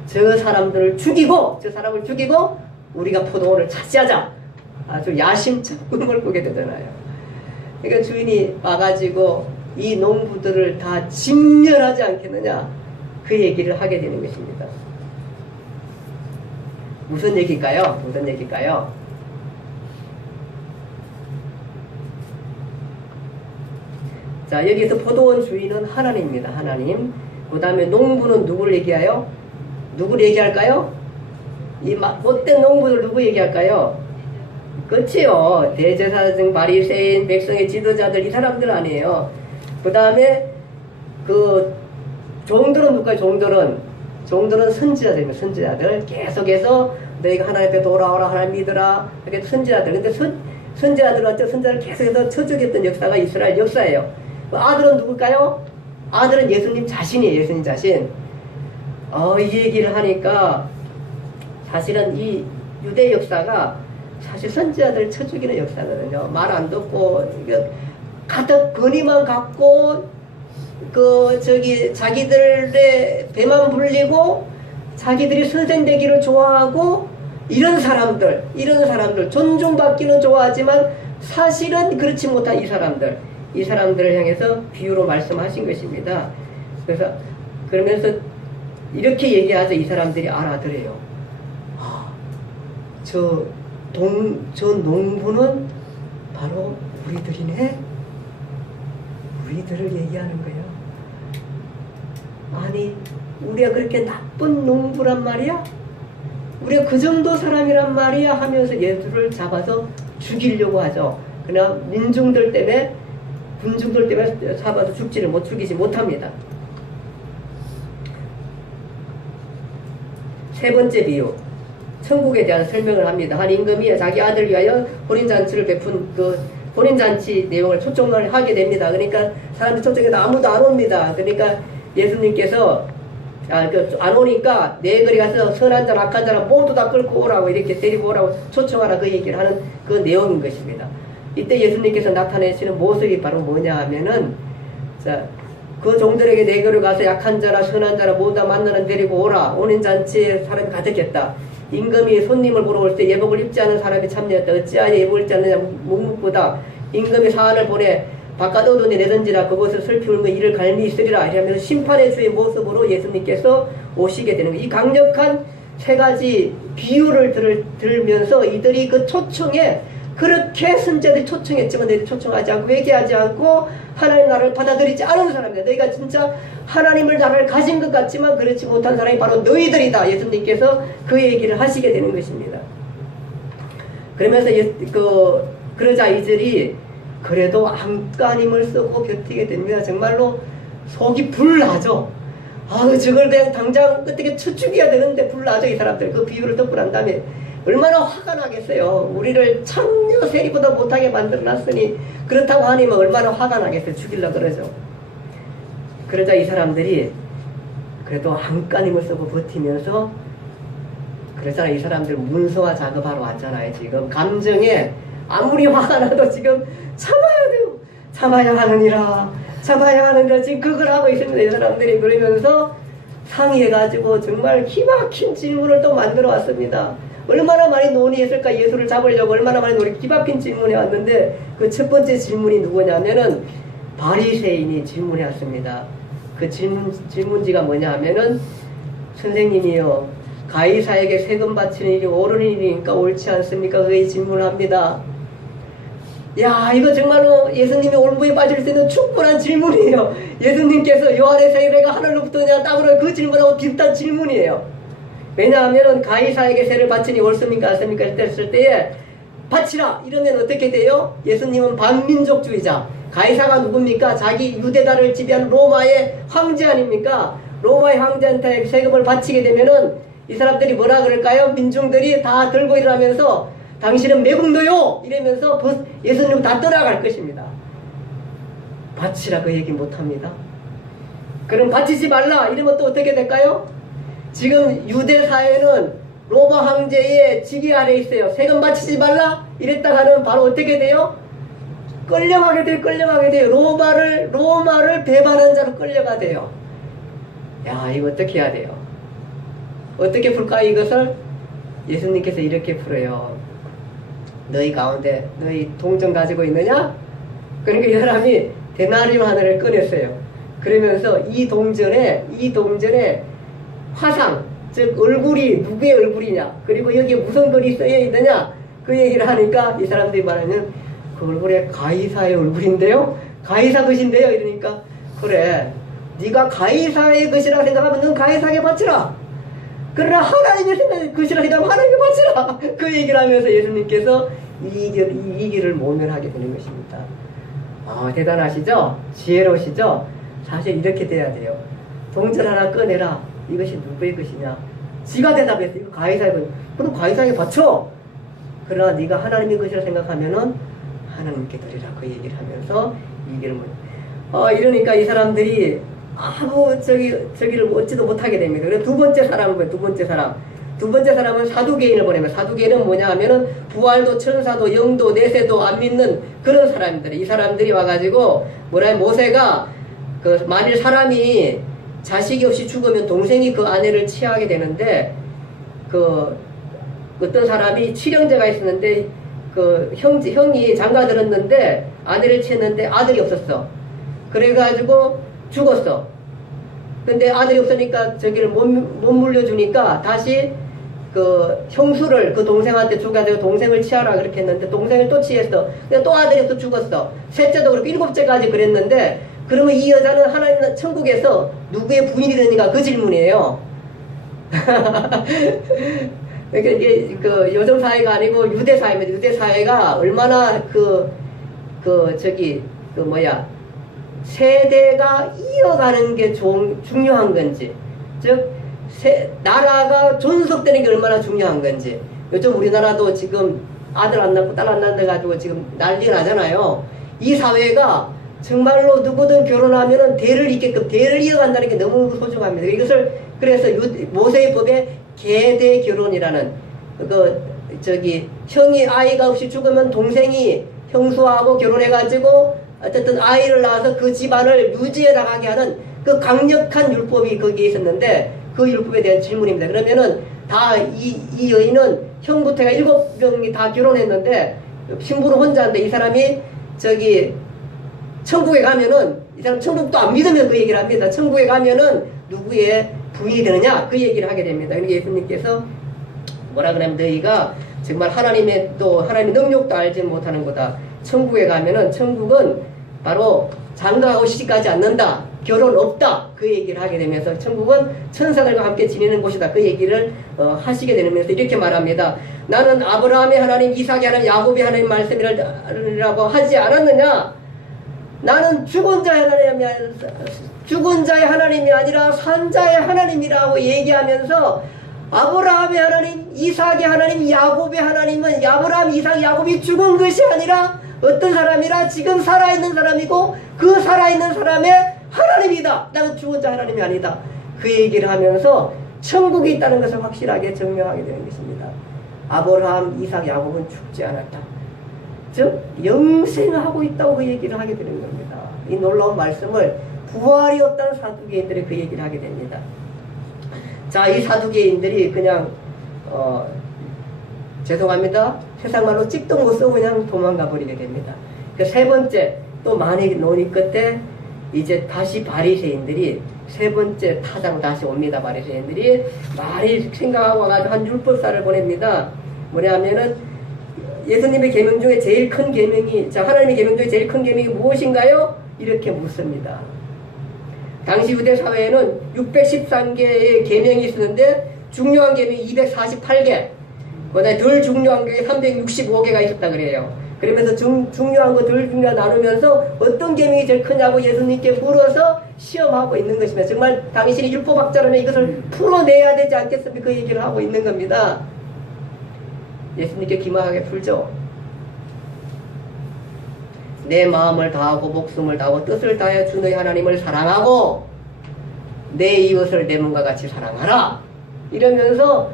저 사람을 죽이고 우리가 포도원을 차지하자. 아주 야심찬 꿈을 꾸게 되잖아요. 그러니까 주인이 와가지고 이 농부들을 다 진멸하지 않겠느냐 그 얘기를 하게 되는 것입니다. 무슨 얘기일까요? 자, 여기서 포도원 주인은 하나님입니다. 하나님. 그 다음에 농부는 누구를 얘기해요? 누구를 얘기할까요? 이 못된 농부들 누구 얘기할까요? 그치요. 대제사장, 바리새인, 백성의 지도자들 이 사람들 아니에요. 그 다음에 그 종들은 누구예요? 종들은 선지자들입니다. 선지자들. 계속해서 너희가 하나님 앞에 돌아오라, 하나님 믿으라. 이렇게 선지자들. 근데 선지자들을 계속해서 쳐죽였던 역사가 이스라엘 역사예요. 아들은 누굴까요? 아들은 예수님 자신이에요. 예수님 자신. 이 얘기를 하니까 사실은 이 유대 역사가 사실 선지자들을 쳐 죽이는 역사거든요. 말 안 듣고 가득 권위만 갖고 자기들의 배만 불리고 자기들이 선생되기를 좋아하고 이런 사람들 존중받기는 좋아하지만 사실은 그렇지 못한 이 사람들을 향해서 비유로 말씀하신 것입니다. 그러면서 이렇게 얘기하자 이 사람들이 알아들어요. 저 농부는 바로 우리들이네. 우리들을 얘기하는 거예요. 아니 우리가 그렇게 나쁜 농부란 말이야? 우리가 그 정도 사람이란 말이야? 하면서 예수를 잡아서 죽이려고 하죠. 그러나 군중들 때문에 잡아서 죽이지 못합니다. 세 번째 비유, 천국에 대한 설명을 합니다. 한 임금이 자기 아들을 위하여 혼인잔치를 베푼 혼인잔치 내용을 초청을 하게 됩니다. 그러니까 사람들 초청해도 아무도 안 옵니다. 그러니까 예수님께서 안 오니까 내 거리 가서 선한 자나 악한 자나 모두 다 끌고 오라고 이렇게 데리고 오라고 초청하라 그 얘기를 하는 그 내용인 것입니다. 이때 예수님께서 나타내시는 모습이 바로 뭐냐 하면은 그 종들에게 내 거리 가서 약한 자나 선한 자나 모두 다 만나는 데리고 오라. 혼인잔치에 사람이 가득했다. 임금이 손님을 보러 올 때 예복을 입지 않은 사람이 참여했다. 어찌하여 예복을 입지 않느냐 묵묵보다 임금이 사안을 보내 바깥 어두운데 내던지라 그곳을 슬피 울며 이를 갈미 있으리라 이러면서 심판의 주의 모습으로 예수님께서 오시게 되는 거예요. 이 강력한 세 가지 비유를 들으면서 이들이 그 초청에 그렇게 선지자들이 초청했지만 너희들 초청하지 않고 회개하지 않고 하나님 나라를 받아들이지 않은 사람이다. 너희가 진짜 하나님을 나라를 가진 것 같지만 그렇지 못한 사람이 바로 너희들이다. 예수님께서 그 얘기를 하시게 되는 것입니다. 그러면서 그러자 이들이 그래도 안간힘을 쓰고 버티게 됩니다. 정말로 속이 불나죠. 저걸 그냥 당장 어떻게 쳐 죽여야 되는데 불나죠. 이 사람들. 그 비유를 듣고 난 다음에 얼마나 화가 나겠어요. 우리를 천녀 세리보다 못하게 만들어놨으니 그렇다고 하니면 얼마나 화가 나겠어요. 죽이려고 그러죠. 그러자 이 사람들이 그래도 안간힘을 쓰고 버티면서 그러잖아요. 이 사람들 문서화 작업하러 왔잖아요. 지금 감정에 아무리 화가 나도 지금 참아야 돼요. 참아야 하느니라 지금 그걸 하고 있습니다. 이 사람들이. 그러면서 상의해가지고 정말 기막힌 질문을 또 만들어 왔습니다. 얼마나 많이 논의했을까. 예수를 잡으려고 얼마나 많이 기막힌 질문이 왔는데 그 첫 번째 질문이 누구냐면은 바리새인이 질문해 왔습니다. 그 질문지가 뭐냐 하면은 선생님이요, 가이사에게 세금 바치는 일이 옳은 일이니까 옳지 않습니까? 그의 질문을 합니다. 야, 이거 정말로 예수님이 올무에 빠질 수 있는 충분한 질문이에요. 예수님께서 요한의 세례가 하늘로부터냐 땅으로, 그 질문하고 비슷한 질문이에요. 왜냐하면 가이사에게 세를 바치니 옳습니까 않습니까 했을 때에 바치라 이러면 어떻게 돼요? 예수님은 반민족주의자. 가이사가 누굽니까? 자기 유대나라를 지배한 로마의 황제 아닙니까? 로마의 황제한테 세금을 바치게 되면은 이 사람들이 뭐라 그럴까요? 민중들이 다 들고 일어나면서 당신은 매국노요! 이러면서 예수님 다 떠나갈 것입니다. 바치라 그 얘기 못합니다. 그럼 바치지 말라 이러면 또 어떻게 될까요? 지금 유대 사회는 로마 황제의 직위 아래 있어요. 세금 바치지 말라 이랬다가는 바로 어떻게 돼요? 끌려가게 돼요. 로마를 배반한 자로 끌려가 돼요. 야, 이거 어떻게 해야 돼요? 어떻게 풀까요? 이것을 예수님께서 이렇게 풀어요. 너희 가운데 너희 동전 가지고 있느냐? 그러니까 이 사람이 데나리움 하나를 꺼냈어요. 그러면서 이 동전에 화상, 즉 얼굴이 누구의 얼굴이냐, 그리고 여기에 무슨 글이 쓰여 있느냐, 그 얘기를 하니까 이 사람들이 말하면 그 얼굴에 가이사의 얼굴인데요? 가이사 것인데요? 이러니까 그래, 네가 가이사의 것이라 생각하면 넌 가이사에게 바치라. 그러나 하나님의 것이라 생각하면 하나님께 바치라. 그 얘기를 하면서 예수님께서 이 길을 모면하게 되는 것입니다. 아, 대단하시죠? 지혜로우시죠? 사실 이렇게 돼야 돼요. 동전 하나 꺼내라. 이것이 누구의 것이냐? 지가 대답했어. 이거 가이사의 것. 그럼 가이사에게 바쳐. 그러나 네가 하나님의 것이라 생각하면은 하나님께 드리라. 그 얘기를 하면서 이 길을 이러니까 이 사람들이 아무 저기를 얻지도 못하게 됩니다. 그래서 두 번째 사람은 뭐예요? 두 번째 사람은 사두개인을 보내면, 사두개인은 뭐냐 하면은 부활도 천사도 영도 내세도 안 믿는 그런 사람들이, 이 사람들이 와가지고 뭐라 모세가 그 만일 사람이 자식이 없이 죽으면 동생이 그 아내를 취하게 되는데, 그 어떤 사람이 칠형제가 있었는데 그 형이 장가 들었는데 아내를 취했는데 아들이 없었어. 그래가지고 죽었어. 근데 아들이 없으니까 저기를 못 물려주니까 다시 그 형수를 그 동생한테 줘가지고 동생을 취하라 그렇게 했는데 동생을 또 취했어. 근데 또 아들이 없어 죽었어. 셋째도 그렇고 일곱째까지 그랬는데, 그러면 이 여자는 하나님 천국에서 누구의 부인이 되는가, 그 질문이에요. 그러니까 이게 그 요즘 사회가 아니고 유대 사회입니다. 유대 사회가 얼마나 세대가 이어가는 게 중요한 건지, 즉 나라가 존속되는 게 얼마나 중요한 건지. 요즘 우리나라도 지금 아들 안 낳고 딸 안 낳는다 가지고 지금 난리 나잖아요. 이 사회가 정말로 누구든 결혼하면은 대를 이어간다는 게 너무 소중합니다. 이것을 그래서 모세의 법에 계대 결혼이라는 형이 아이가 없이 죽으면 동생이 형수하고 결혼해가지고 어쨌든 아이를 낳아서 그 집안을 유지해 나가게 하는 그 강력한 율법이 거기에 있었는데, 그 율법에 대한 질문입니다. 그러면은 이 여인은 형부터 해가 7명이 다 결혼했는데 신부는 혼자인데, 이 사람이 천국에 가면은, 이 사람 천국도 안 믿으면 그 얘기를 합니다. 천국에 가면은 누구의 부인이 되느냐, 그 얘기를 하게 됩니다. 그러니까 예수님께서 뭐라 그러면 너희가 정말 하나님의 능력도 알지 못하는 거다. 천국에 가면은 천국은 바로 장가하고 시집가지 않는다. 결혼 없다. 그 얘기를 하게 되면서 천국은 천사들과 함께 지내는 곳이다. 그 얘기를 하시게 되면서 이렇게 말합니다. 나는 아브라함의 하나님, 이삭의 하나님, 야곱의 하나님 말씀이라고 하지 않았느냐? 나는 죽은 자의 하나님이 아니라 산자의 하나님이라고 얘기하면서 아브라함의 하나님, 이삭의 하나님, 야곱의 하나님은 아브라함, 이삭, 야곱이 죽은 것이 아니라 어떤 사람이라 지금 살아있는 사람이고 그 살아있는 사람의 하나님이다. 나는 죽은 자 하나님이 아니다. 그 얘기를 하면서 천국이 있다는 것을 확실하게 증명하게 되는 것입니다. 아브라함, 이삭, 야곱은 죽지 않았다. 즉 영생하고 있다고 그 얘기를 하게 되는 겁니다. 이 놀라운 말씀을 부활이 없다는 사두개인들이 그 얘기를 하게 됩니다. 자, 이 사두개인들이 그냥 죄송합니다. 세상 말로 찍도 못 쓰고 그냥 도망가 버리게 됩니다. 그 세 번째 또 많이 논의 끝에 이제 다시 바리새인들이 세 번째 타장 다시 옵니다. 바리새인들이 많이 생각하고 와가지고 한 율법사를 보냅니다. 뭐냐면은 예수님의 계명 중에 제일 큰 계명이, 자, 하나님의 계명 중에 제일 큰 계명이 무엇인가요? 이렇게 묻습니다. 당시 유대 사회에는 613개의 계명이 있었는데 중요한 계명이 248개, 그다음에 덜 중요한 게 365개가 있었다 그래요. 그러면서 중요한 거 덜 중요한 나누면서 어떤 계명이 제일 크냐고 예수님께 물어서 시험하고 있는 것입니다. 정말 당신이 율법학자라면 이것을 풀어내야 되지 않겠습니까? 그 얘기를 하고 있는 겁니다. 예수님께 기막하게 풀죠. 내 마음을 다하고 목숨을 다하고 뜻을 다하여 주 너희 하나님을 사랑하고 내 이웃을 내 몸과 같이 사랑하라. 이러면서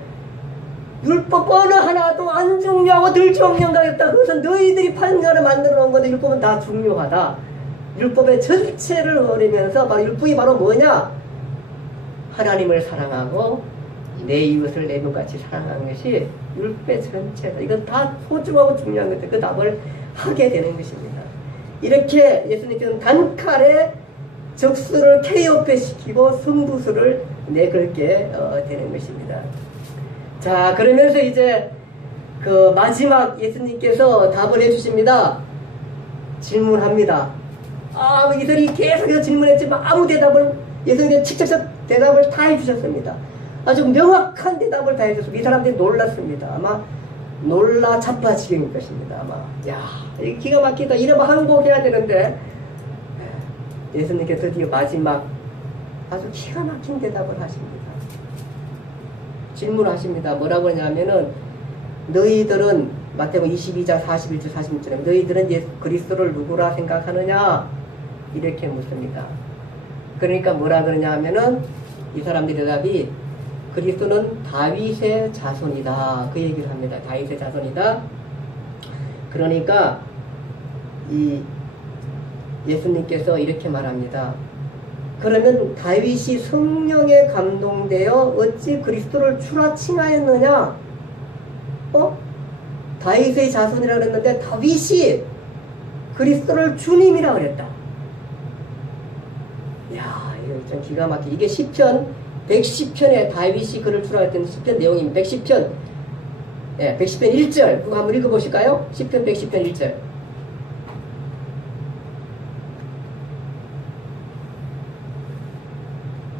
율법 어느 하나도 안 중요하고 덜 중요하겠다. 그것은 너희들이 판결을 만들어 놓은 건데 율법은 다 중요하다. 율법의 전체를 어리면서 바로 율법이 바로 뭐냐? 하나님을 사랑하고 내 이웃을 내 몸같이 사랑하는 것이 율법의 전체다. 이건 다 소중하고 중요한 것들. 그 답을 하게 되는 것입니다. 이렇게 예수님께서는 단칼에 적수를 KO패시키고 승부수를 내걸게 되는 것입니다. 자, 그러면서 이제 그 마지막 예수님께서 답을 해주십니다. 질문합니다. 이들이 계속해서 질문했지만 아무 대답을 예수님께서 직접 대답을 다 해주셨습니다. 아주 명확한 대답을 다 해줬습니다. 이 사람들이 놀랐습니다. 아마 놀라 자빠지경일 것입니다. 아마 이 기가 막히다. 이러면 항복해야 되는데 예수님께서 드디어 마지막 아주 기가 막힌 대답을 하십니다. 질문하십니다. 뭐라고 하냐면은 너희들은 마태복음 22장 41절 46절에 너희들은 예수 그리스도를 누구라 생각하느냐 이렇게 묻습니다. 그러니까 뭐라 그러냐 하면은 이 사람들의 대답이 그리스도는 다윗의 자손이다. 그 얘기를 합니다. 다윗의 자손이다. 그러니까 이 예수님께서 이렇게 말합니다. 그러면 다윗이 성령에 감동되어 어찌 그리스도를 추라칭하였느냐? 다윗의 자손이라 그랬는데 다윗이 그리스도를 주님이라 그랬다. 이거 좀 기가 막히게. 이게 시편 110편에 다윗이 그를 추라했던 시편 내용입니다. 110편 110편 1절 그거 한번 읽어보실까요? 시편 110편 1절.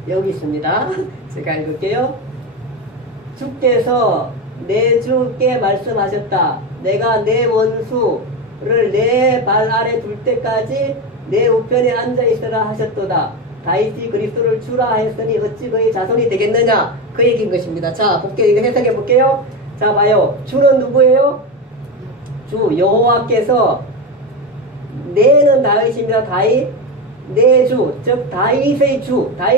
여기 있습니다. 제가 읽을게요. 주께서 내 주께 말씀하셨다. 내가 내 원수를 내 발 아래 둘 때까지 내 우편에 앉아 있으라 하셨도다. 다윗이 그리스도를 주라 하였으니 어찌 그의 자손이 되겠느냐. 그 얘기인 것입니다. 자, 볼게요. 이거 해석해 볼게요. 자, 봐요. 주는 누구예요? 주 여호와께서 내는 다윗입니다. 다윗 내 주, 즉 다윗의 주, 다윗